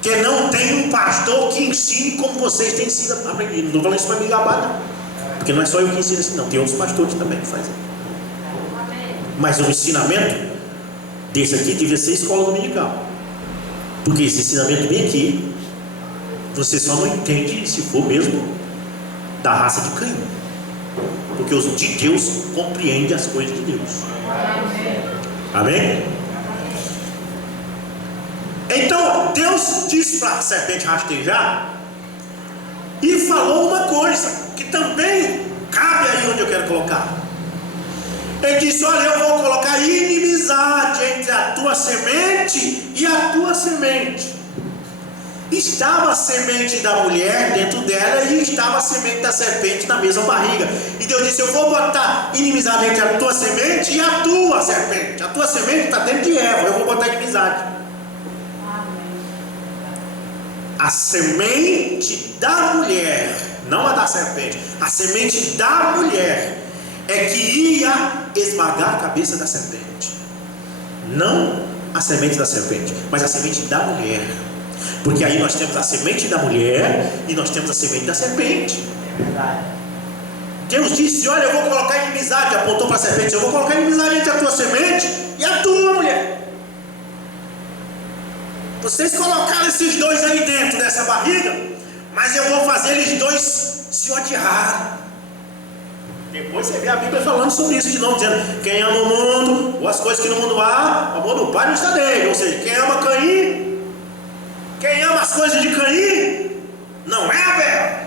Que não tem um pastor que ensine como vocês têm sido aprendidos. Não estou falando isso para me gabar, não. Porque não é só eu que ensino assim, não. Tem outros pastores também que fazem. Mas o ensinamento desse aqui devia ser escola dominical. Porque esse ensinamento vem aqui. Você só não entende se for mesmo da raça de Caim. Porque os de Deus compreendem as coisas de Deus. Amém? Então Deus disse para a serpente rastejar e falou uma coisa que também cabe aí onde eu quero colocar. Ele disse: olha, eu vou colocar inimizade entre a tua semente e a tua semente. Estava a semente da mulher dentro dela e estava a semente da serpente na mesma barriga. E Deus disse: eu vou botar inimizade entre a tua semente e a tua serpente. A tua semente está dentro de Eva, eu vou botar inimizade. A semente da mulher, não a da serpente, a semente da mulher é que ia esmagar a cabeça da serpente. Não a semente da serpente, mas a semente da mulher. Porque aí nós temos a semente da mulher e nós temos a semente da serpente. É verdade. Deus disse: olha, eu vou colocar inimizade, apontou para a serpente, eu vou colocar inimizade entre a tua semente e a tua mulher. Vocês colocaram esses dois aí dentro dessa barriga, mas eu vou fazer eles dois se odiar. Depois você vê a Bíblia falando sobre isso de novo, dizendo: quem ama o mundo, ou as coisas que no mundo há, o amor do Pai não está nele. Ou seja, quem ama Caim, quem ama as coisas de Caim, não é Abel.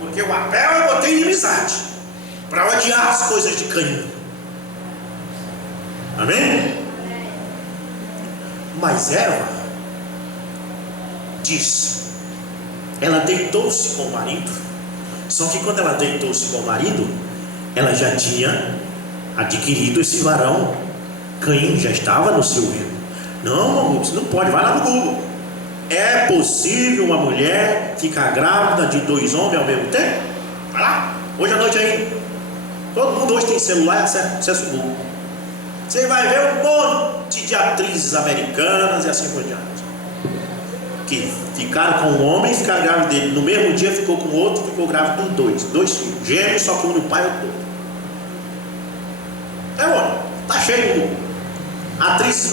Porque o Abel eu botei inimizade para odiar as coisas de Caim. Amém? Mas Eva diz: ela deitou-se com o marido. Só que quando ela deitou-se com o marido, ela já tinha adquirido esse varão. Caim já estava no seu reino. Não, amor, você não pode, vai lá no Google. É possível uma mulher ficar grávida de dois homens ao mesmo tempo? Vai lá, hoje à noite aí. Todo mundo hoje tem celular e acesso ao Google. Você vai ver um monte de atrizes americanas e assim por diante, que ficaram com um homem e ficaram grávidos dele. No mesmo dia ficou com outro, ficou grávido dos dois filhos, gêmeos, só que um no pai e outro. É olha, tá cheio de atrizes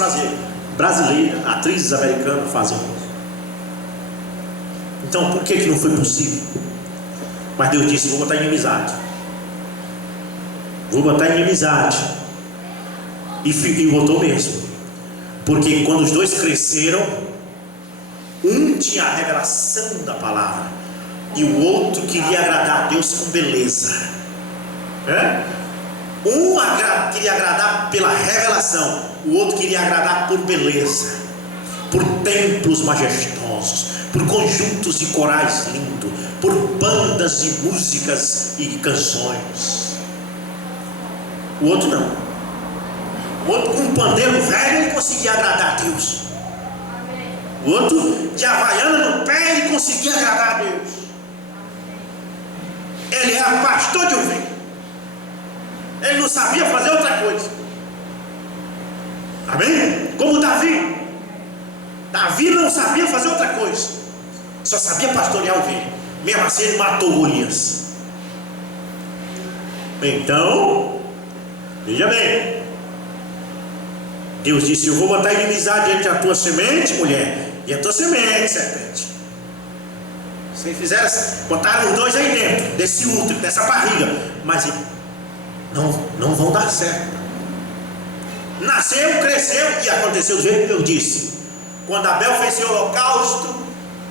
brasileiras, atrizes americanas fazendo isso. Então por que não foi possível? Mas Deus disse: vou botar inimizade. Vou botar inimizade. E botou mesmo. Porque quando os dois cresceram, um tinha a revelação da palavra e o outro queria agradar a Deus com beleza. Um queria agradar pela revelação, o outro queria agradar por beleza, por templos majestosos, por conjuntos de corais lindos, por bandas de músicas e canções. O outro não. O outro com um pandeiro velho ele conseguia agradar a Deus. O outro de havaiana no pé ele conseguia agradar a Deus. Ele era pastor de ovelha. Ele não sabia fazer outra coisa. Amém? Como Davi. Davi não sabia fazer outra coisa, só sabia pastorear ovelha. Mesmo assim ele matou Golias. Então, veja bem, Deus disse: eu vou botar inimizade entre a tua semente, mulher, e a tua semente, serpente. Vocês fizeram, botaram os dois aí dentro desse útero, dessa barriga, mas não vão dar certo. Nasceu, cresceu e aconteceu do jeito que eu disse. Quando Abel fez seu holocausto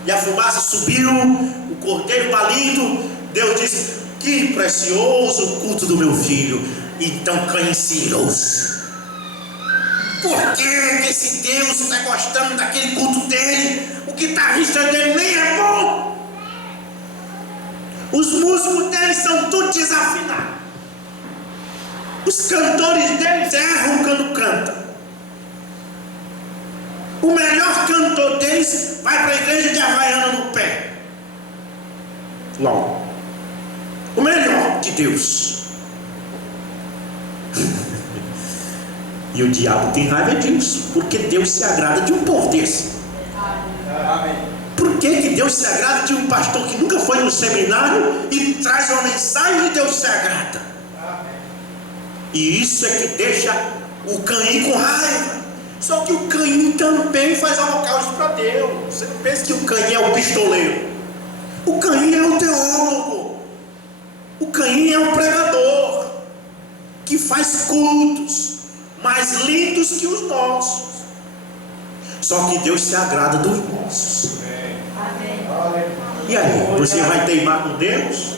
e a fumaça subiu, o cordeiro balido, Deus disse: que precioso o culto do meu filho. Então Caim se irou-se. Por que esse Deus está gostando daquele culto dele? O guitarrista dele nem é bom. Os músicos deles são tudo desafinados. Os cantores deles erram quando cantam. O melhor cantor deles vai para a igreja de Havaiana no pé. Logo. O melhor de Deus. E o diabo tem raiva disso, porque Deus se agrada de um povo desse. Amém. Por que Deus se agrada de um pastor que nunca foi no seminário e traz uma mensagem de Deus se agrada? Amém. E isso é que deixa o Caim com raiva. Só que o Caim também faz holocausto para Deus. Você não pensa que o Caim é o pistoleiro. O Caim é o teólogo. O Caim é o pregador que faz cultos mais lindos que os nossos. Só que Deus se agrada dos nossos. Amém. E aí, você vai teimar com Deus?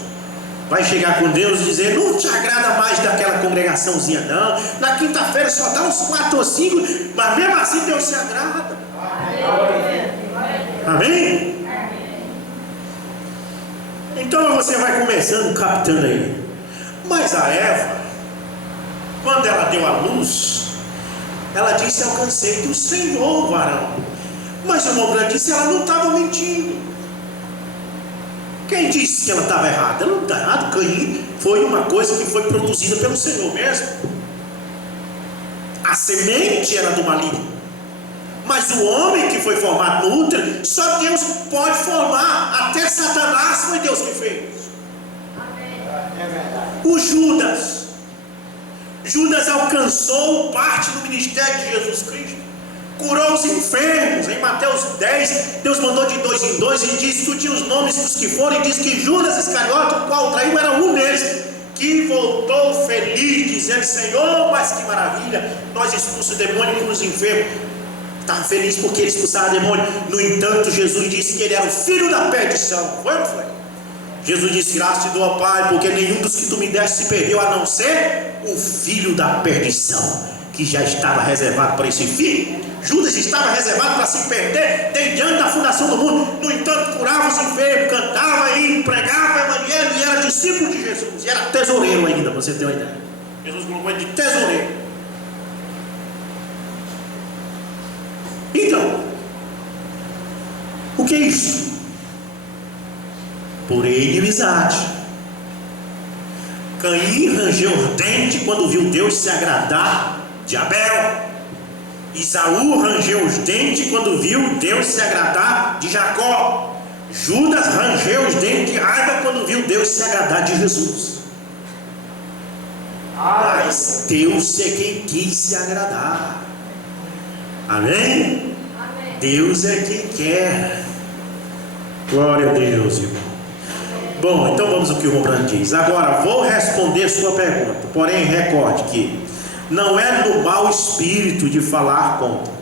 Vai chegar com Deus e dizer: não te agrada mais daquela congregaçãozinha não, na quinta-feira só dá uns 4 ou 5, mas mesmo assim Deus se agrada. Amém? Então você vai começando captando aí. Mas a Eva, quando ela deu a luz, ela disse: alcancei do Senhor o varão. Mas o irmão Branco disse: ela não estava mentindo. Quem disse que ela estava errada? Ela não está errada. Caim foi uma coisa que foi produzida pelo Senhor mesmo. A semente era do maligno, mas o homem que foi formado no útero, só Deus pode formar. Até Satanás foi Deus que fez. É verdade. O Judas alcançou parte do ministério de Jesus Cristo, curou os enfermos. Em Mateus 10, Deus mandou de 2 em 2 e disse: tu tinha os nomes dos que foram, e diz que Judas Iscariote, o qual o traiu, era um deles, que voltou feliz, dizendo: Senhor, mas que maravilha, nós expulsamos o demônio com os enfermos. Estava feliz porque ele expulsava o demônio. No entanto, Jesus disse que ele era o filho da perdição. Foi ou não foi? Jesus disse: graças te dou, ó Pai, porque nenhum dos que tu me deste se perdeu, a não ser o filho da perdição, que já estava reservado para esse filho. Judas estava reservado para se perder desde antes da fundação do mundo. No entanto, curava os enfermos, cantava e pregava o evangelho, e era discípulo de Jesus, e era tesoureiro ainda, para você ter uma ideia. Jesus colocou ele de tesoureiro. Então, o que é isso? Por inimizade. Caim rangeu os dentes quando viu Deus se agradar de Abel. Esaú rangeu os dentes quando viu Deus se agradar de Jacó. Judas rangeu os dentes de raiva quando viu Deus se agradar de Jesus. Mas Deus é quem quis se agradar. Amém? Amém. Deus é quem quer. Glória a Deus, irmão. Bom, então vamos ao que o Rombrand diz. Agora vou responder sua pergunta. Porém, recorde que não é no mau espírito de falar contra.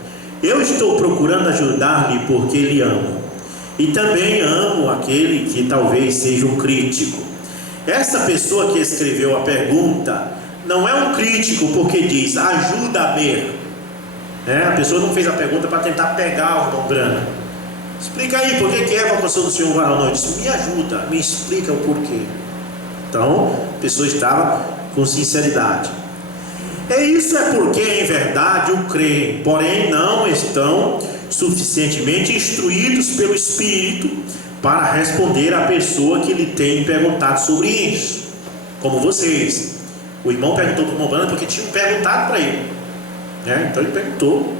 Eu estou procurando ajudar-lhe porque lhe amo. E também amo aquele que talvez seja um crítico. Essa pessoa que escreveu a pergunta não é um crítico porque diz: ajuda-me. A pessoa não fez a pergunta para tentar pegar o irmão Brana. Explica aí, por que Eva alcançou do Senhor varão? Não, disse: me ajuda, me explica o porquê. Então, a pessoa estava com sinceridade. Isso é porque em verdade o creem, porém não estão suficientemente instruídos pelo Espírito para responder à pessoa que lhe tem perguntado sobre isso. Como vocês. O irmão perguntou para o irmão Brana porque tinham perguntado para ele. Então ele perguntou.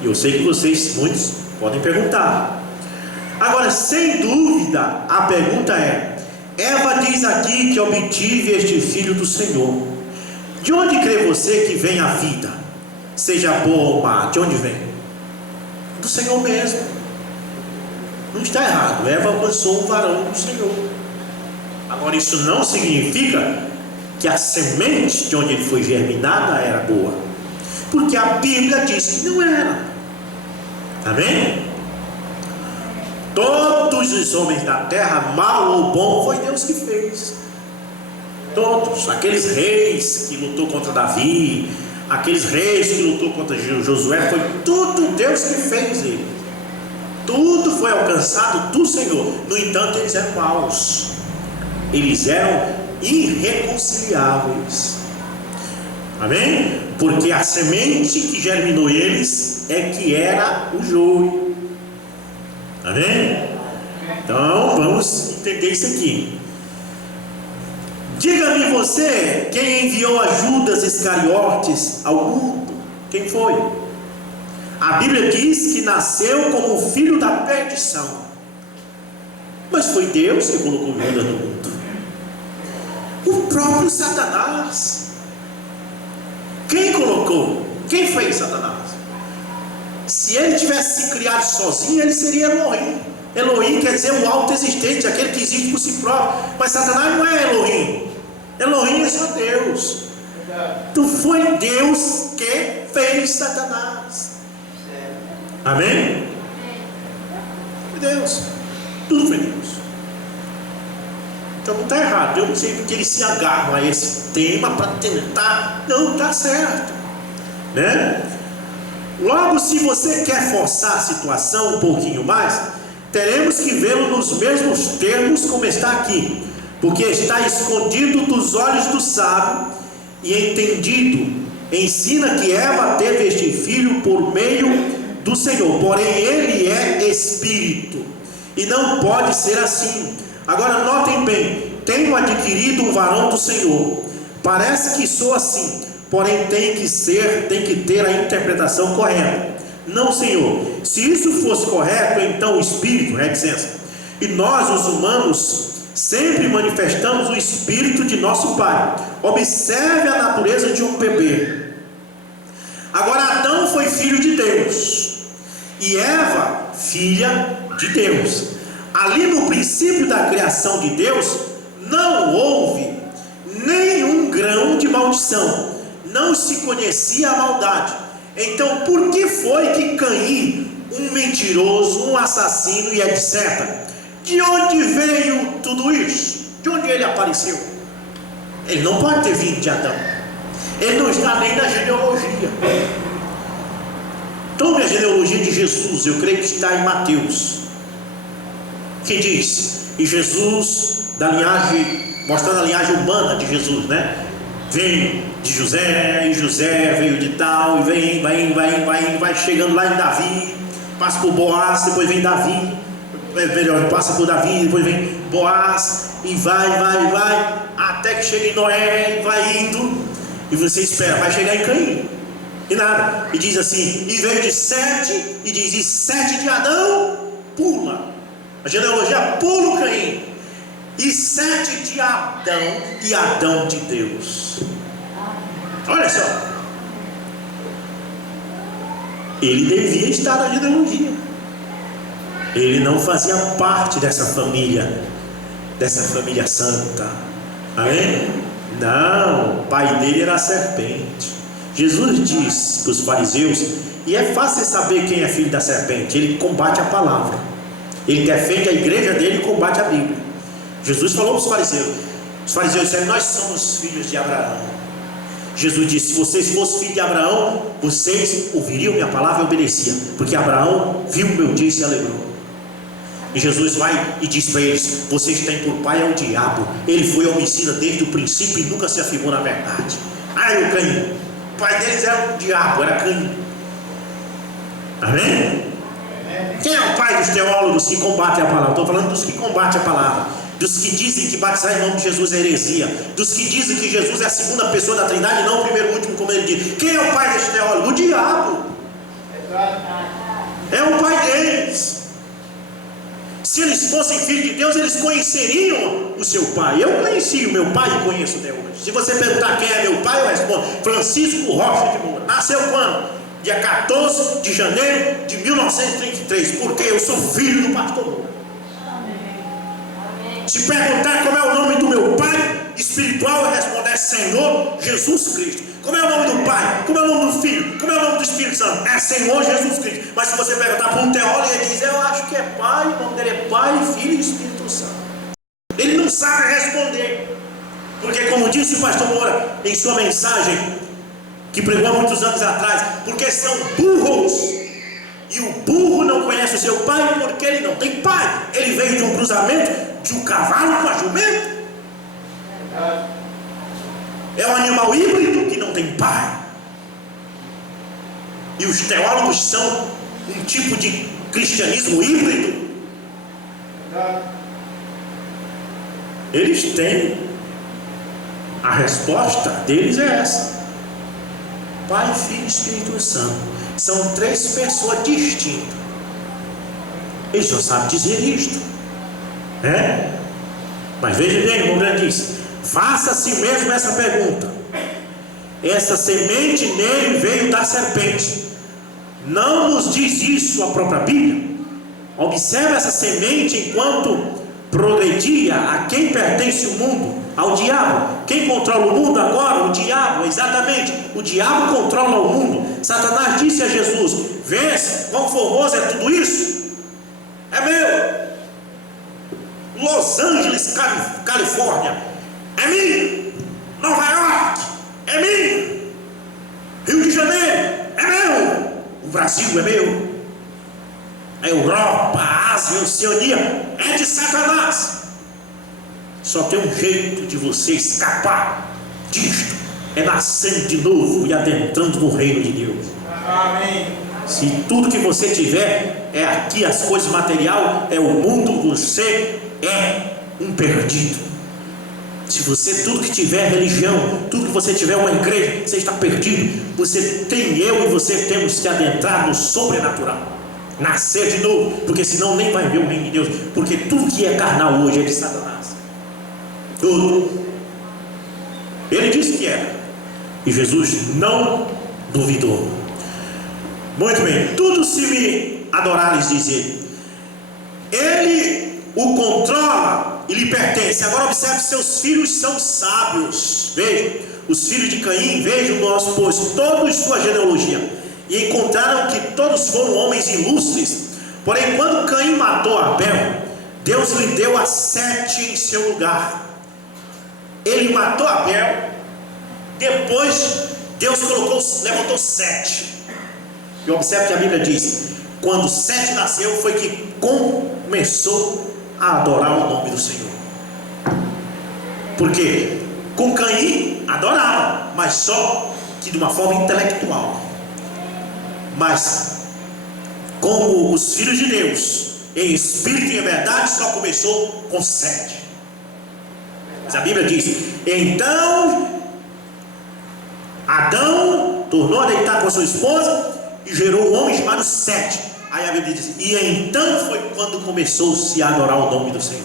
E eu sei que vocês, muitos, podem perguntar. Agora, sem dúvida, a pergunta é: Eva diz aqui que obtive este filho do Senhor. De onde crê você que vem a vida? Seja boa ou má, de onde vem? Do Senhor mesmo. Não está errado. Eva alcançou um varão do Senhor. Agora, isso não significa que a semente de onde ele foi germinada era boa, porque a Bíblia diz que não era. Amém? Todos os homens da terra, mal ou bom, foi Deus que fez. Todos, aqueles reis que lutou contra Davi, aqueles reis que lutou contra Josué, foi tudo Deus que fez ele. Tudo foi alcançado do Senhor. No entanto, eles eram maus. Eles eram irreconciliáveis. Amém? Porque a semente que germinou eles é que era o joio. Amém? Então vamos entender isso aqui. Diga-me você, quem enviou a Judas Iscariotes ao mundo? Quem foi? A Bíblia diz que nasceu como filho da perdição. Mas foi Deus que colocou Judas no mundo. O próprio Satanás. Quem colocou? Quem fez Satanás? Se ele tivesse se criado sozinho, ele seria Elohim. Elohim quer dizer o auto-existente, aquele que existe por si próprio. Mas Satanás não é Elohim. Elohim é só Deus. Então foi Deus que fez Satanás. Amém? Foi Deus. Tudo foi Deus. Então não está errado. Eu não sei porque eles se agarram a esse tema para tentar. Não está certo, né? Logo, se você quer forçar a situação um pouquinho mais, teremos que vê-lo nos mesmos termos como está aqui, porque está escondido dos olhos do sábio e entendido. Ensina que Eva teve este filho por meio do Senhor, porém ele é espírito e não pode ser assim. Agora notem bem: tenho adquirido um varão do Senhor. Parece que sou assim, porém tem que ter a interpretação correta. Não, Senhor, se isso fosse correto, então o espírito, e nós os humanos sempre manifestamos o espírito de nosso Pai. Observe a natureza de um bebê. Agora Adão foi filho de Deus e Eva filha de Deus. Ali no princípio da criação de Deus não houve nenhum grão de maldição, não se conhecia a maldade. Então por que foi que Caim, um mentiroso, um assassino e etc., de onde veio tudo isso? De onde ele apareceu? Ele não pode ter vindo de Adão. Ele não está nem na genealogia. Tome a genealogia de Jesus, eu creio que está em Mateus, que diz: e Jesus, da linhagem, mostrando a linhagem humana de Jesus, né? Veio de José, e José veio de tal, e vai chegando lá em Davi, passa por Boaz, depois vem Davi, passa por Davi, depois vem Boaz, e vai, até que chega em Noé, e vai indo, e você espera, vai chegar em Caim, e nada, e diz assim, e veio de Sete, e diz, e Sete de Adão, pula, a genealogia pula o Caim, e Sete de Adão, e Adão de Deus. Olha só, ele devia estar na genealogia, ele não fazia parte dessa família santa, amém? Não, o pai dele era a serpente. Jesus diz para os fariseus, e é fácil saber quem é filho da serpente: ele combate a palavra, ele defende a igreja dele e combate a Bíblia. Jesus falou para os fariseus disseram: nós somos filhos de Abraão. Jesus disse: se vocês fossem filhos de Abraão, vocês ouviriam minha palavra e obedeciam, porque Abraão viu o meu dia e se alegrou. E Jesus vai e diz para eles: vocês têm por pai o diabo, ele foi homicida desde o princípio e nunca se afirmou na verdade. O Caim, o pai deles era o diabo, era Caim. Amém? Quem é o pai dos teólogos que combatem a palavra? Estou falando dos que combatem a palavra, dos que dizem que batizar em nome de Jesus é heresia, dos que dizem que Jesus é a segunda pessoa da Trindade e não o primeiro e último, como ele diz. Quem é o pai desse teólogo? O diabo. É o pai deles. Se eles fossem filhos de Deus, eles conheceriam o seu pai. Eu conheci o meu pai e conheço até hoje. Se você perguntar quem é meu pai, eu respondo: Francisco Rocha de Moura. Nasceu quando? Dia 14 de janeiro de 1933, porque eu sou filho do pastor Moura. Se perguntar como é o nome do meu pai espiritual, eu responder: Senhor Jesus Cristo. Como é o nome do Pai? Como é o nome do Filho? Como é o nome do Espírito Santo? É Senhor Jesus Cristo. Mas se você perguntar para um teólogo, ele diz: eu acho que é Pai, o nome dele é Pai, Filho e Espírito Santo. Ele não sabe responder, porque, como disse o pastor Moura em sua mensagem, que pregou há muitos anos atrás, porque são burros, e o burro não conhece o seu pai porque ele não tem pai. Ele veio de um cruzamento de um cavalo com a jumenta. É um animal híbrido que não tem pai. E os teólogos são um tipo de cristianismo híbrido. Eles têm, a resposta deles é essa: Pai, Filho e Espírito Santo. São três pessoas distintas. Eles não sabem dizer isto, né? Mas veja bem, irmão Grande diz: faça a si mesmo essa pergunta. Essa semente nele veio da serpente. Não nos diz isso a própria Bíblia? Observe essa semente enquanto progredia. A quem pertence o mundo? Ao diabo. Quem controla o mundo agora? O diabo, exatamente. O diabo controla o mundo. Satanás disse a Jesus: vês quão formoso é tudo isso? É meu. Los Angeles, Califórnia, é minha. Nova York, é minha. Rio de Janeiro, é meu. O Brasil é meu. A Europa, a Ásia, a Oceania é de Satanás. Só tem um jeito de você escapar disto: é nascendo de novo e adentrando no reino de Deus. Amém. Se tudo que você tiver é aqui, as coisas material, é o mundo, você é um perdido. Se você, tudo que tiver religião, tudo que você tiver uma igreja, você está perdido. Você tem eu e você temos que adentrar no sobrenatural, nascer de novo, porque senão nem vai ver o reino de Deus. Porque tudo que é carnal hoje é de Satanás. Tudo. Ele disse que era, e Jesus não duvidou. Muito bem. Tudo se me adorares, diz ele o controla e lhe pertence. Agora observe: seus filhos são sábios. Veja, os filhos de Caim, vejam nós, pois todos sua genealogia, e encontraram que todos foram homens ilustres. Porém, quando Caim matou Abel, Deus lhe deu a Sete em seu lugar. Ele matou Abel, depois Deus levantou Sete. E observe que a Bíblia diz: quando Sete nasceu, foi que começou a adorar o nome do Senhor. Porque com Caim adorava, mas só que de uma forma intelectual. Mas como os filhos de Deus, em espírito e em verdade, só começou com Sete. Mas a Bíblia diz: então Adão tornou a deitar com a sua esposa e gerou um homem chamado Sete. Aí a Bíblia diz: e então foi quando começou-se a adorar o nome do Senhor.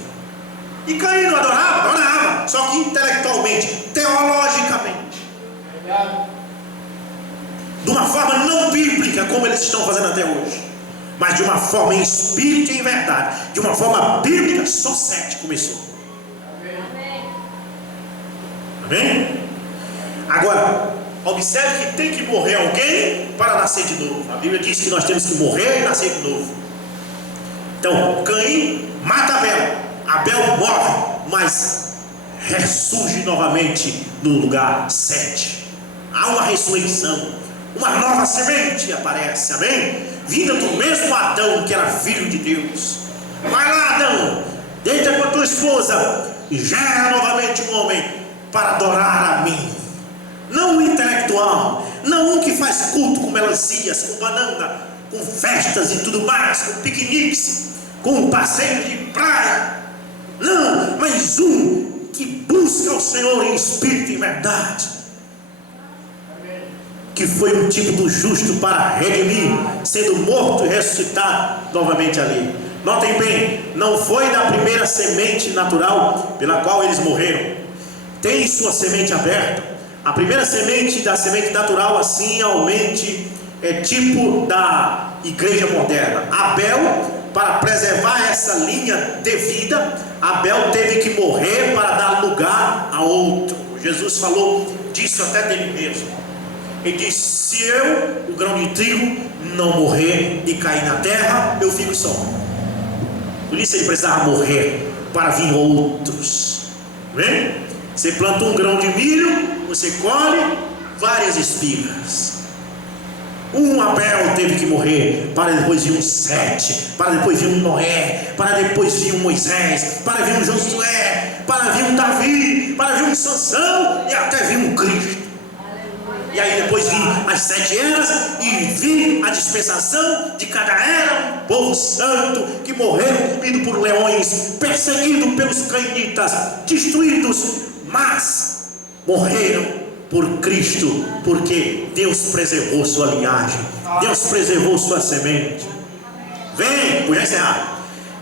E Caim não adorava? Adorava, só que intelectualmente, teologicamente, de uma forma não bíblica, como eles estão fazendo até hoje, mas de uma forma em espírito e em verdade, de uma forma bíblica. Só Sete começou. Amém? Agora observe que tem que morrer alguém para nascer de novo. A Bíblia diz que nós temos que morrer e nascer de novo. Então Caim mata Abel, Abel morre, mas ressurge novamente no lugar Sete. Há uma ressurreição, uma nova semente aparece, amém? Vinda do mesmo Adão que era filho de Deus. Vai lá, Adão, deita com a tua esposa e gera novamente um homem para adorar a mim. Não o intelectual, não um que faz culto com melancias, com banana, com festas e tudo mais, com piqueniques, com passeio de praia. Não, mas um que busca o Senhor em espírito e verdade, que foi um tipo do justo para redimir, sendo morto e ressuscitado novamente ali. Notem bem, não foi da primeira semente natural pela qual eles morreram. Tem sua semente aberta. A primeira semente da semente natural, assim, realmente é tipo da igreja moderna. Abel, para preservar essa linha de vida, Abel teve que morrer para dar lugar a outro. Jesus falou disso até dele mesmo. Ele disse: se eu, o grão de trigo, não morrer e cair na terra, eu fico só. Por isso ele precisava morrer para vir outros. Vem? Você planta um grão de milho, você colhe várias espigas. Um Abel teve que morrer, para depois vir um Sete, para depois vir um Noé, para depois vir um Moisés, para vir um Josué, para vir um Davi, para vir um Sansão e até vir um Cristo. E aí depois vir as 7 eras e vir a dispensação de cada era, um povo santo que morreu comido por leões, perseguido pelos cainitas, destruídos, mas morreram por Cristo, porque Deus preservou sua linhagem, Deus preservou sua semente. Vem, vou encerrar.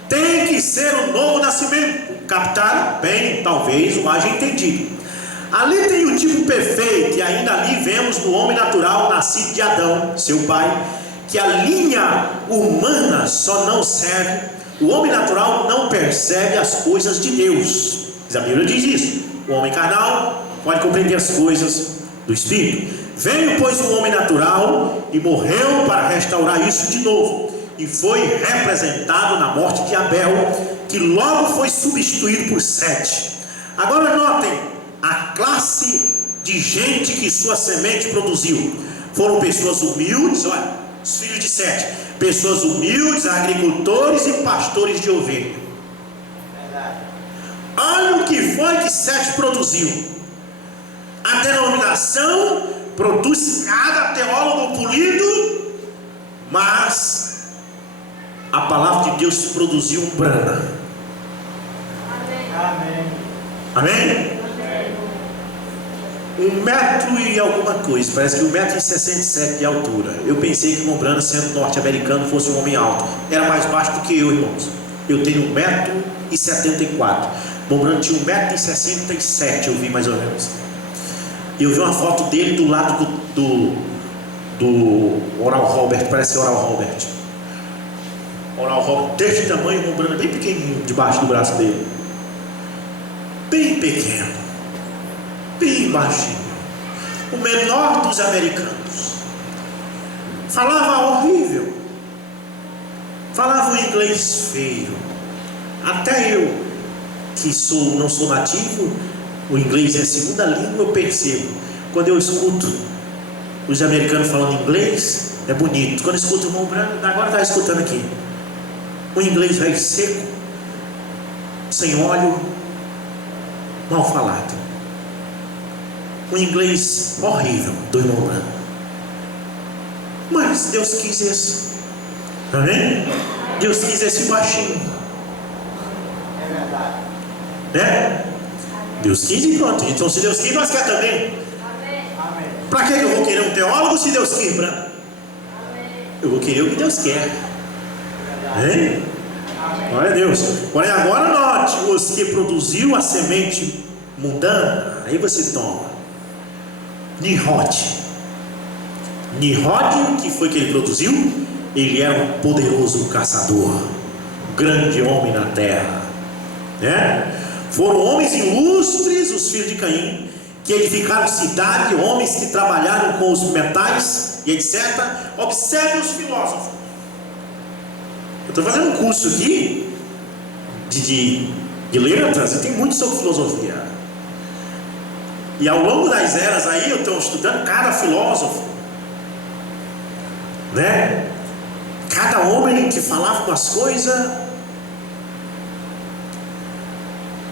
Tem que ser um novo nascimento. Captaram? Bem, talvez o haja entendido. Ali tem o tipo perfeito, e ainda ali vemos no homem natural nascido de Adão, seu pai, que a linha humana só não serve. O homem natural não percebe as coisas de Deus. A Bíblia diz isso. O homem carnal pode compreender as coisas do Espírito. Veio, pois, o homem natural e morreu para restaurar isso de novo, e foi representado na morte de Abel, que logo foi substituído por Sete. Agora notem a classe de gente que sua semente produziu. Foram pessoas humildes, olha, os filhos de Sete, pessoas humildes, agricultores e pastores de ovelha. Olha o que foi que Sete produziu. A denominação produz cada teólogo polido, mas a palavra de Deus produziu um Brana. Amém. Amém? 1 metro e alguma coisa, parece que 1,67 m de altura. Eu pensei que o Mombrana, sendo norte-americano, fosse um homem alto. Era mais baixo do que eu, irmãos. Eu tenho 1,74 m. Mombrana tinha 1,67 m, eu vi mais ou menos. Eu vi uma foto dele do lado do Oral Robert, parece que é Oral Robert. Oral Robert desse tamanho, o Mombrana bem pequenininho, debaixo do braço dele. Bem pequeno, bem baixinho, o menor dos americanos. Falava horrível, falava um inglês feio. Até eu, que não sou nativo, o inglês é a segunda língua, eu percebo. Quando eu escuto os americanos falando inglês, é bonito. Quando eu escuto o irmão Branco, agora está escutando aqui, o inglês velho seco, sem óleo, mal falado. Um inglês horrível do irmão Branco. Mas Deus quis esse. Amém? Deus quis esse baixinho. É verdade. Né? Deus quis e pronto. Então se Deus quis, nós quer também. Amém. Para que eu vou querer um teólogo se Deus quis, Branco? Eu vou querer o que Deus quer. Amém? Glória a Deus. Porém agora note, os que produziu a semente mundana, aí você toma. Nimrod, que foi que ele produziu? Ele era um poderoso caçador, um grande homem na terra, né? Foram homens ilustres, os filhos de Caim, que edificaram cidade, homens que trabalharam com os metais e etc. Observe os filósofos. Eu estou fazendo um curso aqui de letras, e tem muito sobre filosofia. E ao longo das eras aí, eu estou estudando cada filósofo, né? Cada homem que falava umas coisas,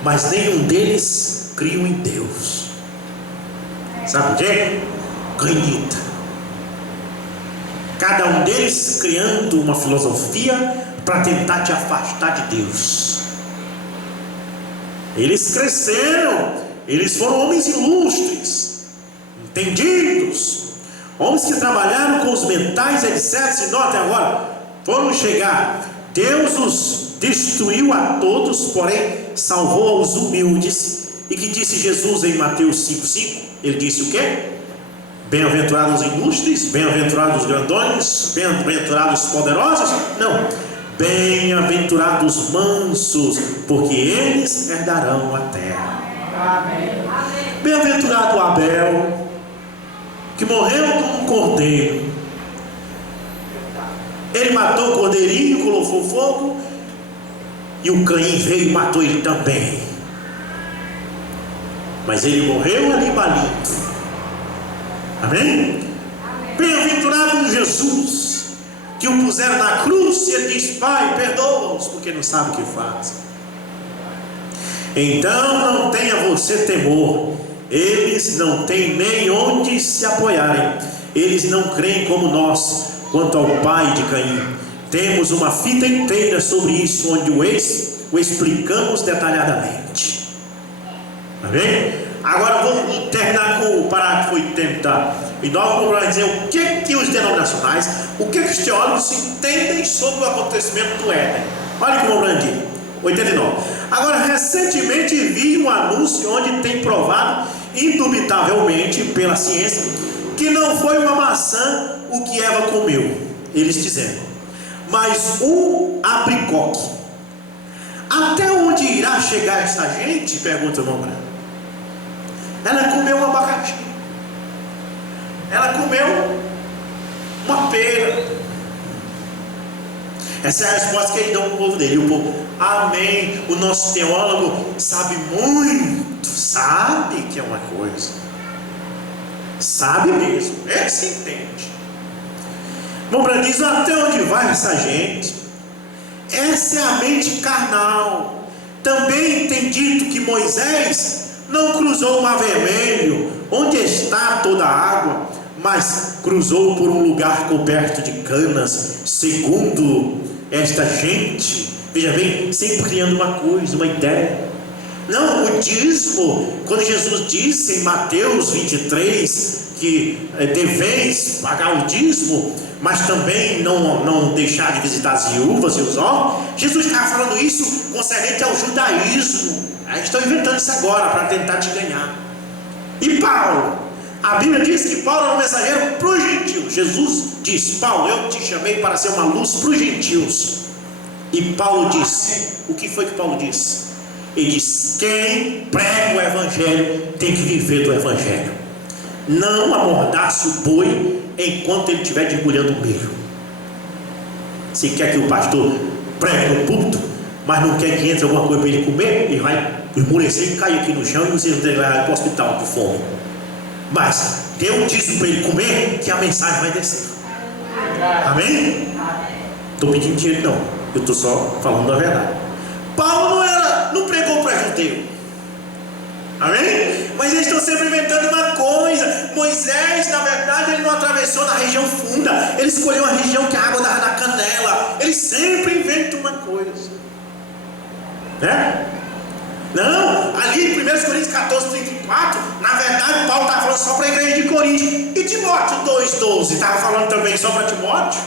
mas nenhum deles criou em Deus. Sabe por quê? Cainita. Cada um deles criando uma filosofia para tentar te afastar de Deus. Eles cresceram, eles foram homens ilustres, entendidos, homens que trabalharam com os metais, etc. Se notem agora, foram chegar, Deus os destruiu a todos, porém salvou aos humildes. E que disse Jesus em Mateus 5,5? Ele disse o quê? Bem-aventurados ilustres, bem-aventurados grandões, bem-aventurados poderosos? Não, bem-aventurados mansos, porque eles herdarão a terra. Amém. Bem-aventurado Abel, que morreu como um cordeiro. Ele matou o cordeirinho, colocou fogo, e o Caim veio e matou ele também. Mas ele morreu ali balido. Amém? Bem-aventurado Jesus, que o puseram na cruz, e ele diz: Pai, perdoa-os, porque não sabem o que fazem. Então não tenha você temor, eles não têm nem onde se apoiarem, eles não creem como nós, quanto ao pai de Caim. Temos uma fita inteira sobre isso, onde o explicamos detalhadamente. Amém? Agora vamos terminar com o parágrafo 80. E nós vamos dizer o que os denominacionais, o que os teólogos entendem sobre o acontecimento do Éden. Olha como eu diz, 89. Agora, recentemente vi um anúncio onde tem provado, indubitavelmente pela ciência, que não foi uma maçã o que Eva comeu, eles dizendo, mas um abricoque. Até onde irá chegar essa gente? Pergunta o irmão Branco. Ela comeu um abacaxi, ela comeu uma pera. Essa é a resposta que ele deu para o povo dele. E o povo, amém. O nosso teólogo sabe muito, sabe que é uma coisa, sabe mesmo, ele se entende. Irmão Branco diz: até onde vai essa gente? Essa é a mente carnal. Também tem dito que Moisés não cruzou o mar vermelho, onde está toda a água, mas cruzou por um lugar coberto de canas, segundo esta gente. Veja bem, sempre criando uma coisa, uma ideia. Não, o dízimo, quando Jesus disse em Mateus 23 que deveis pagar o dízimo, mas também não deixar de visitar as viúvas e os órfãos, Jesus estava falando isso concernente ao judaísmo. A gente está inventando isso agora para tentar te ganhar. E Paulo, a Bíblia diz que Paulo era um mensageiro para os gentios. Jesus disse: Paulo, eu te chamei para ser uma luz para os gentios. E Paulo disse, o que foi que Paulo disse? Ele disse: quem prega o evangelho tem que viver do evangelho. Não amordace o boi enquanto ele estiver debulhando o milho. Se quer que o pastor pregue no púlpito, mas não quer que entre alguma coisa para ele comer, ele vai esmorecer e cair aqui no chão, e você vai para o hospital de fome. Mas dê um dízimo para ele comer, que a mensagem vai descer. Amém? Estou pedindo dinheiro não, eu estou só falando a verdade. Paulo não pregou para judeu. Amém? Mas eles estão sempre inventando uma coisa. Moisés, na verdade, ele não atravessou na região funda, ele escolheu uma região que a água dava na canela. Eles sempre inventam uma coisa, né? Não, ali em 1 Coríntios 14, 34, na verdade Paulo estava falando só para a igreja de Corinto. E Timóteo 2,12 estava falando também só para Timóteo.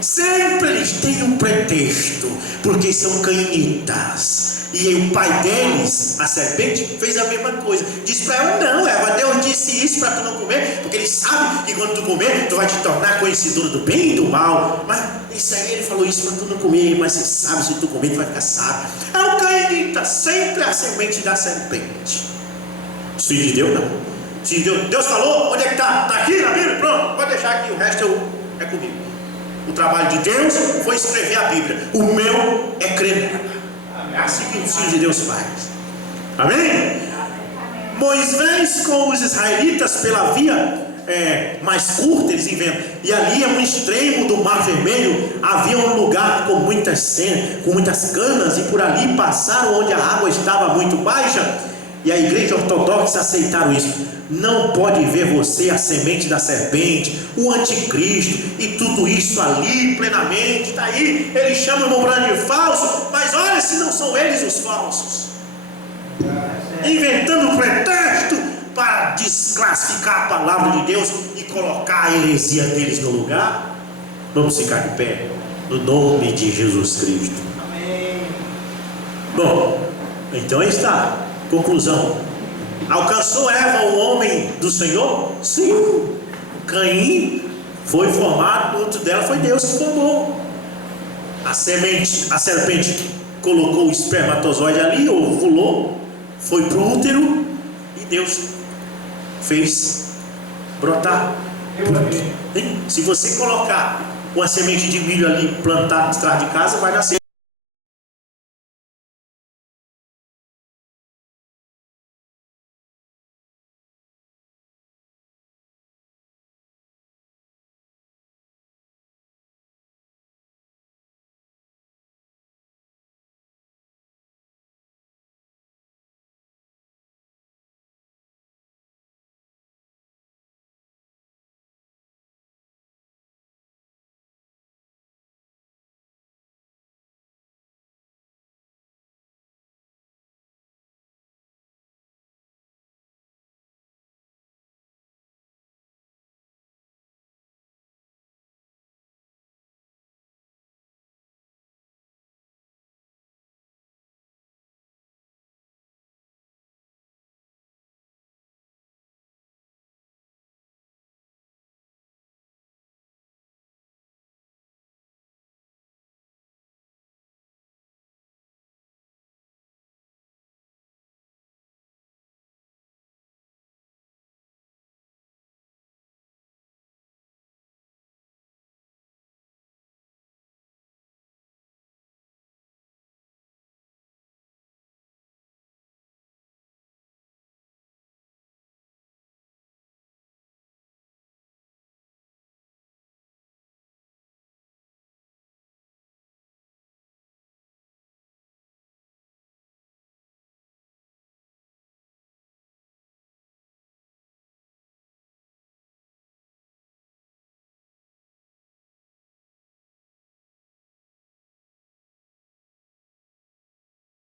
Sempre eles têm um pretexto, porque são cainitas. E o pai deles, a serpente, fez a mesma coisa. Disse para ela: não, Eva, Deus disse isso para tu não comer, porque ele sabe que quando tu comer, tu vai te tornar conhecedor do bem e do mal. Mas isso aí, ele falou isso para tu não comer, mas você sabe, se tu comer, tu vai ficar sábio. É o cainita, sempre a semente da serpente. Filho de Deus não. Filho de Deus, Deus falou, onde é que está? Está aqui na Bíblia? Pronto, pode deixar aqui, o resto é comigo. O trabalho de Deus foi escrever a Bíblia, o meu é crer nela. É assim que o Filho de Deus faz. Amém? Moisés com os israelitas pela via mais curta, eles inventam. E ali a um extremo do Mar Vermelho havia um lugar com muitas canas, e por ali passaram onde a água estava muito baixa. E a igreja ortodoxa aceitaram isso. Não pode ver você a semente da serpente, o anticristo e tudo isso ali plenamente. Está aí, eles chamam o irmão de falso, mas olha se não são eles os falsos, inventando pretexto para desclassificar a palavra de Deus e colocar a heresia deles no lugar. Vamos ficar de pé no nome de Jesus Cristo. Amém. Bom, então aí está. Conclusão: alcançou Eva o homem do Senhor? Sim. Caim foi formado, o outro dela foi Deus que formou. A serpente colocou o espermatozoide ali, ovulou, foi para o útero e Deus fez brotar. Se você colocar uma semente de milho ali plantada atrás de casa, vai nascer.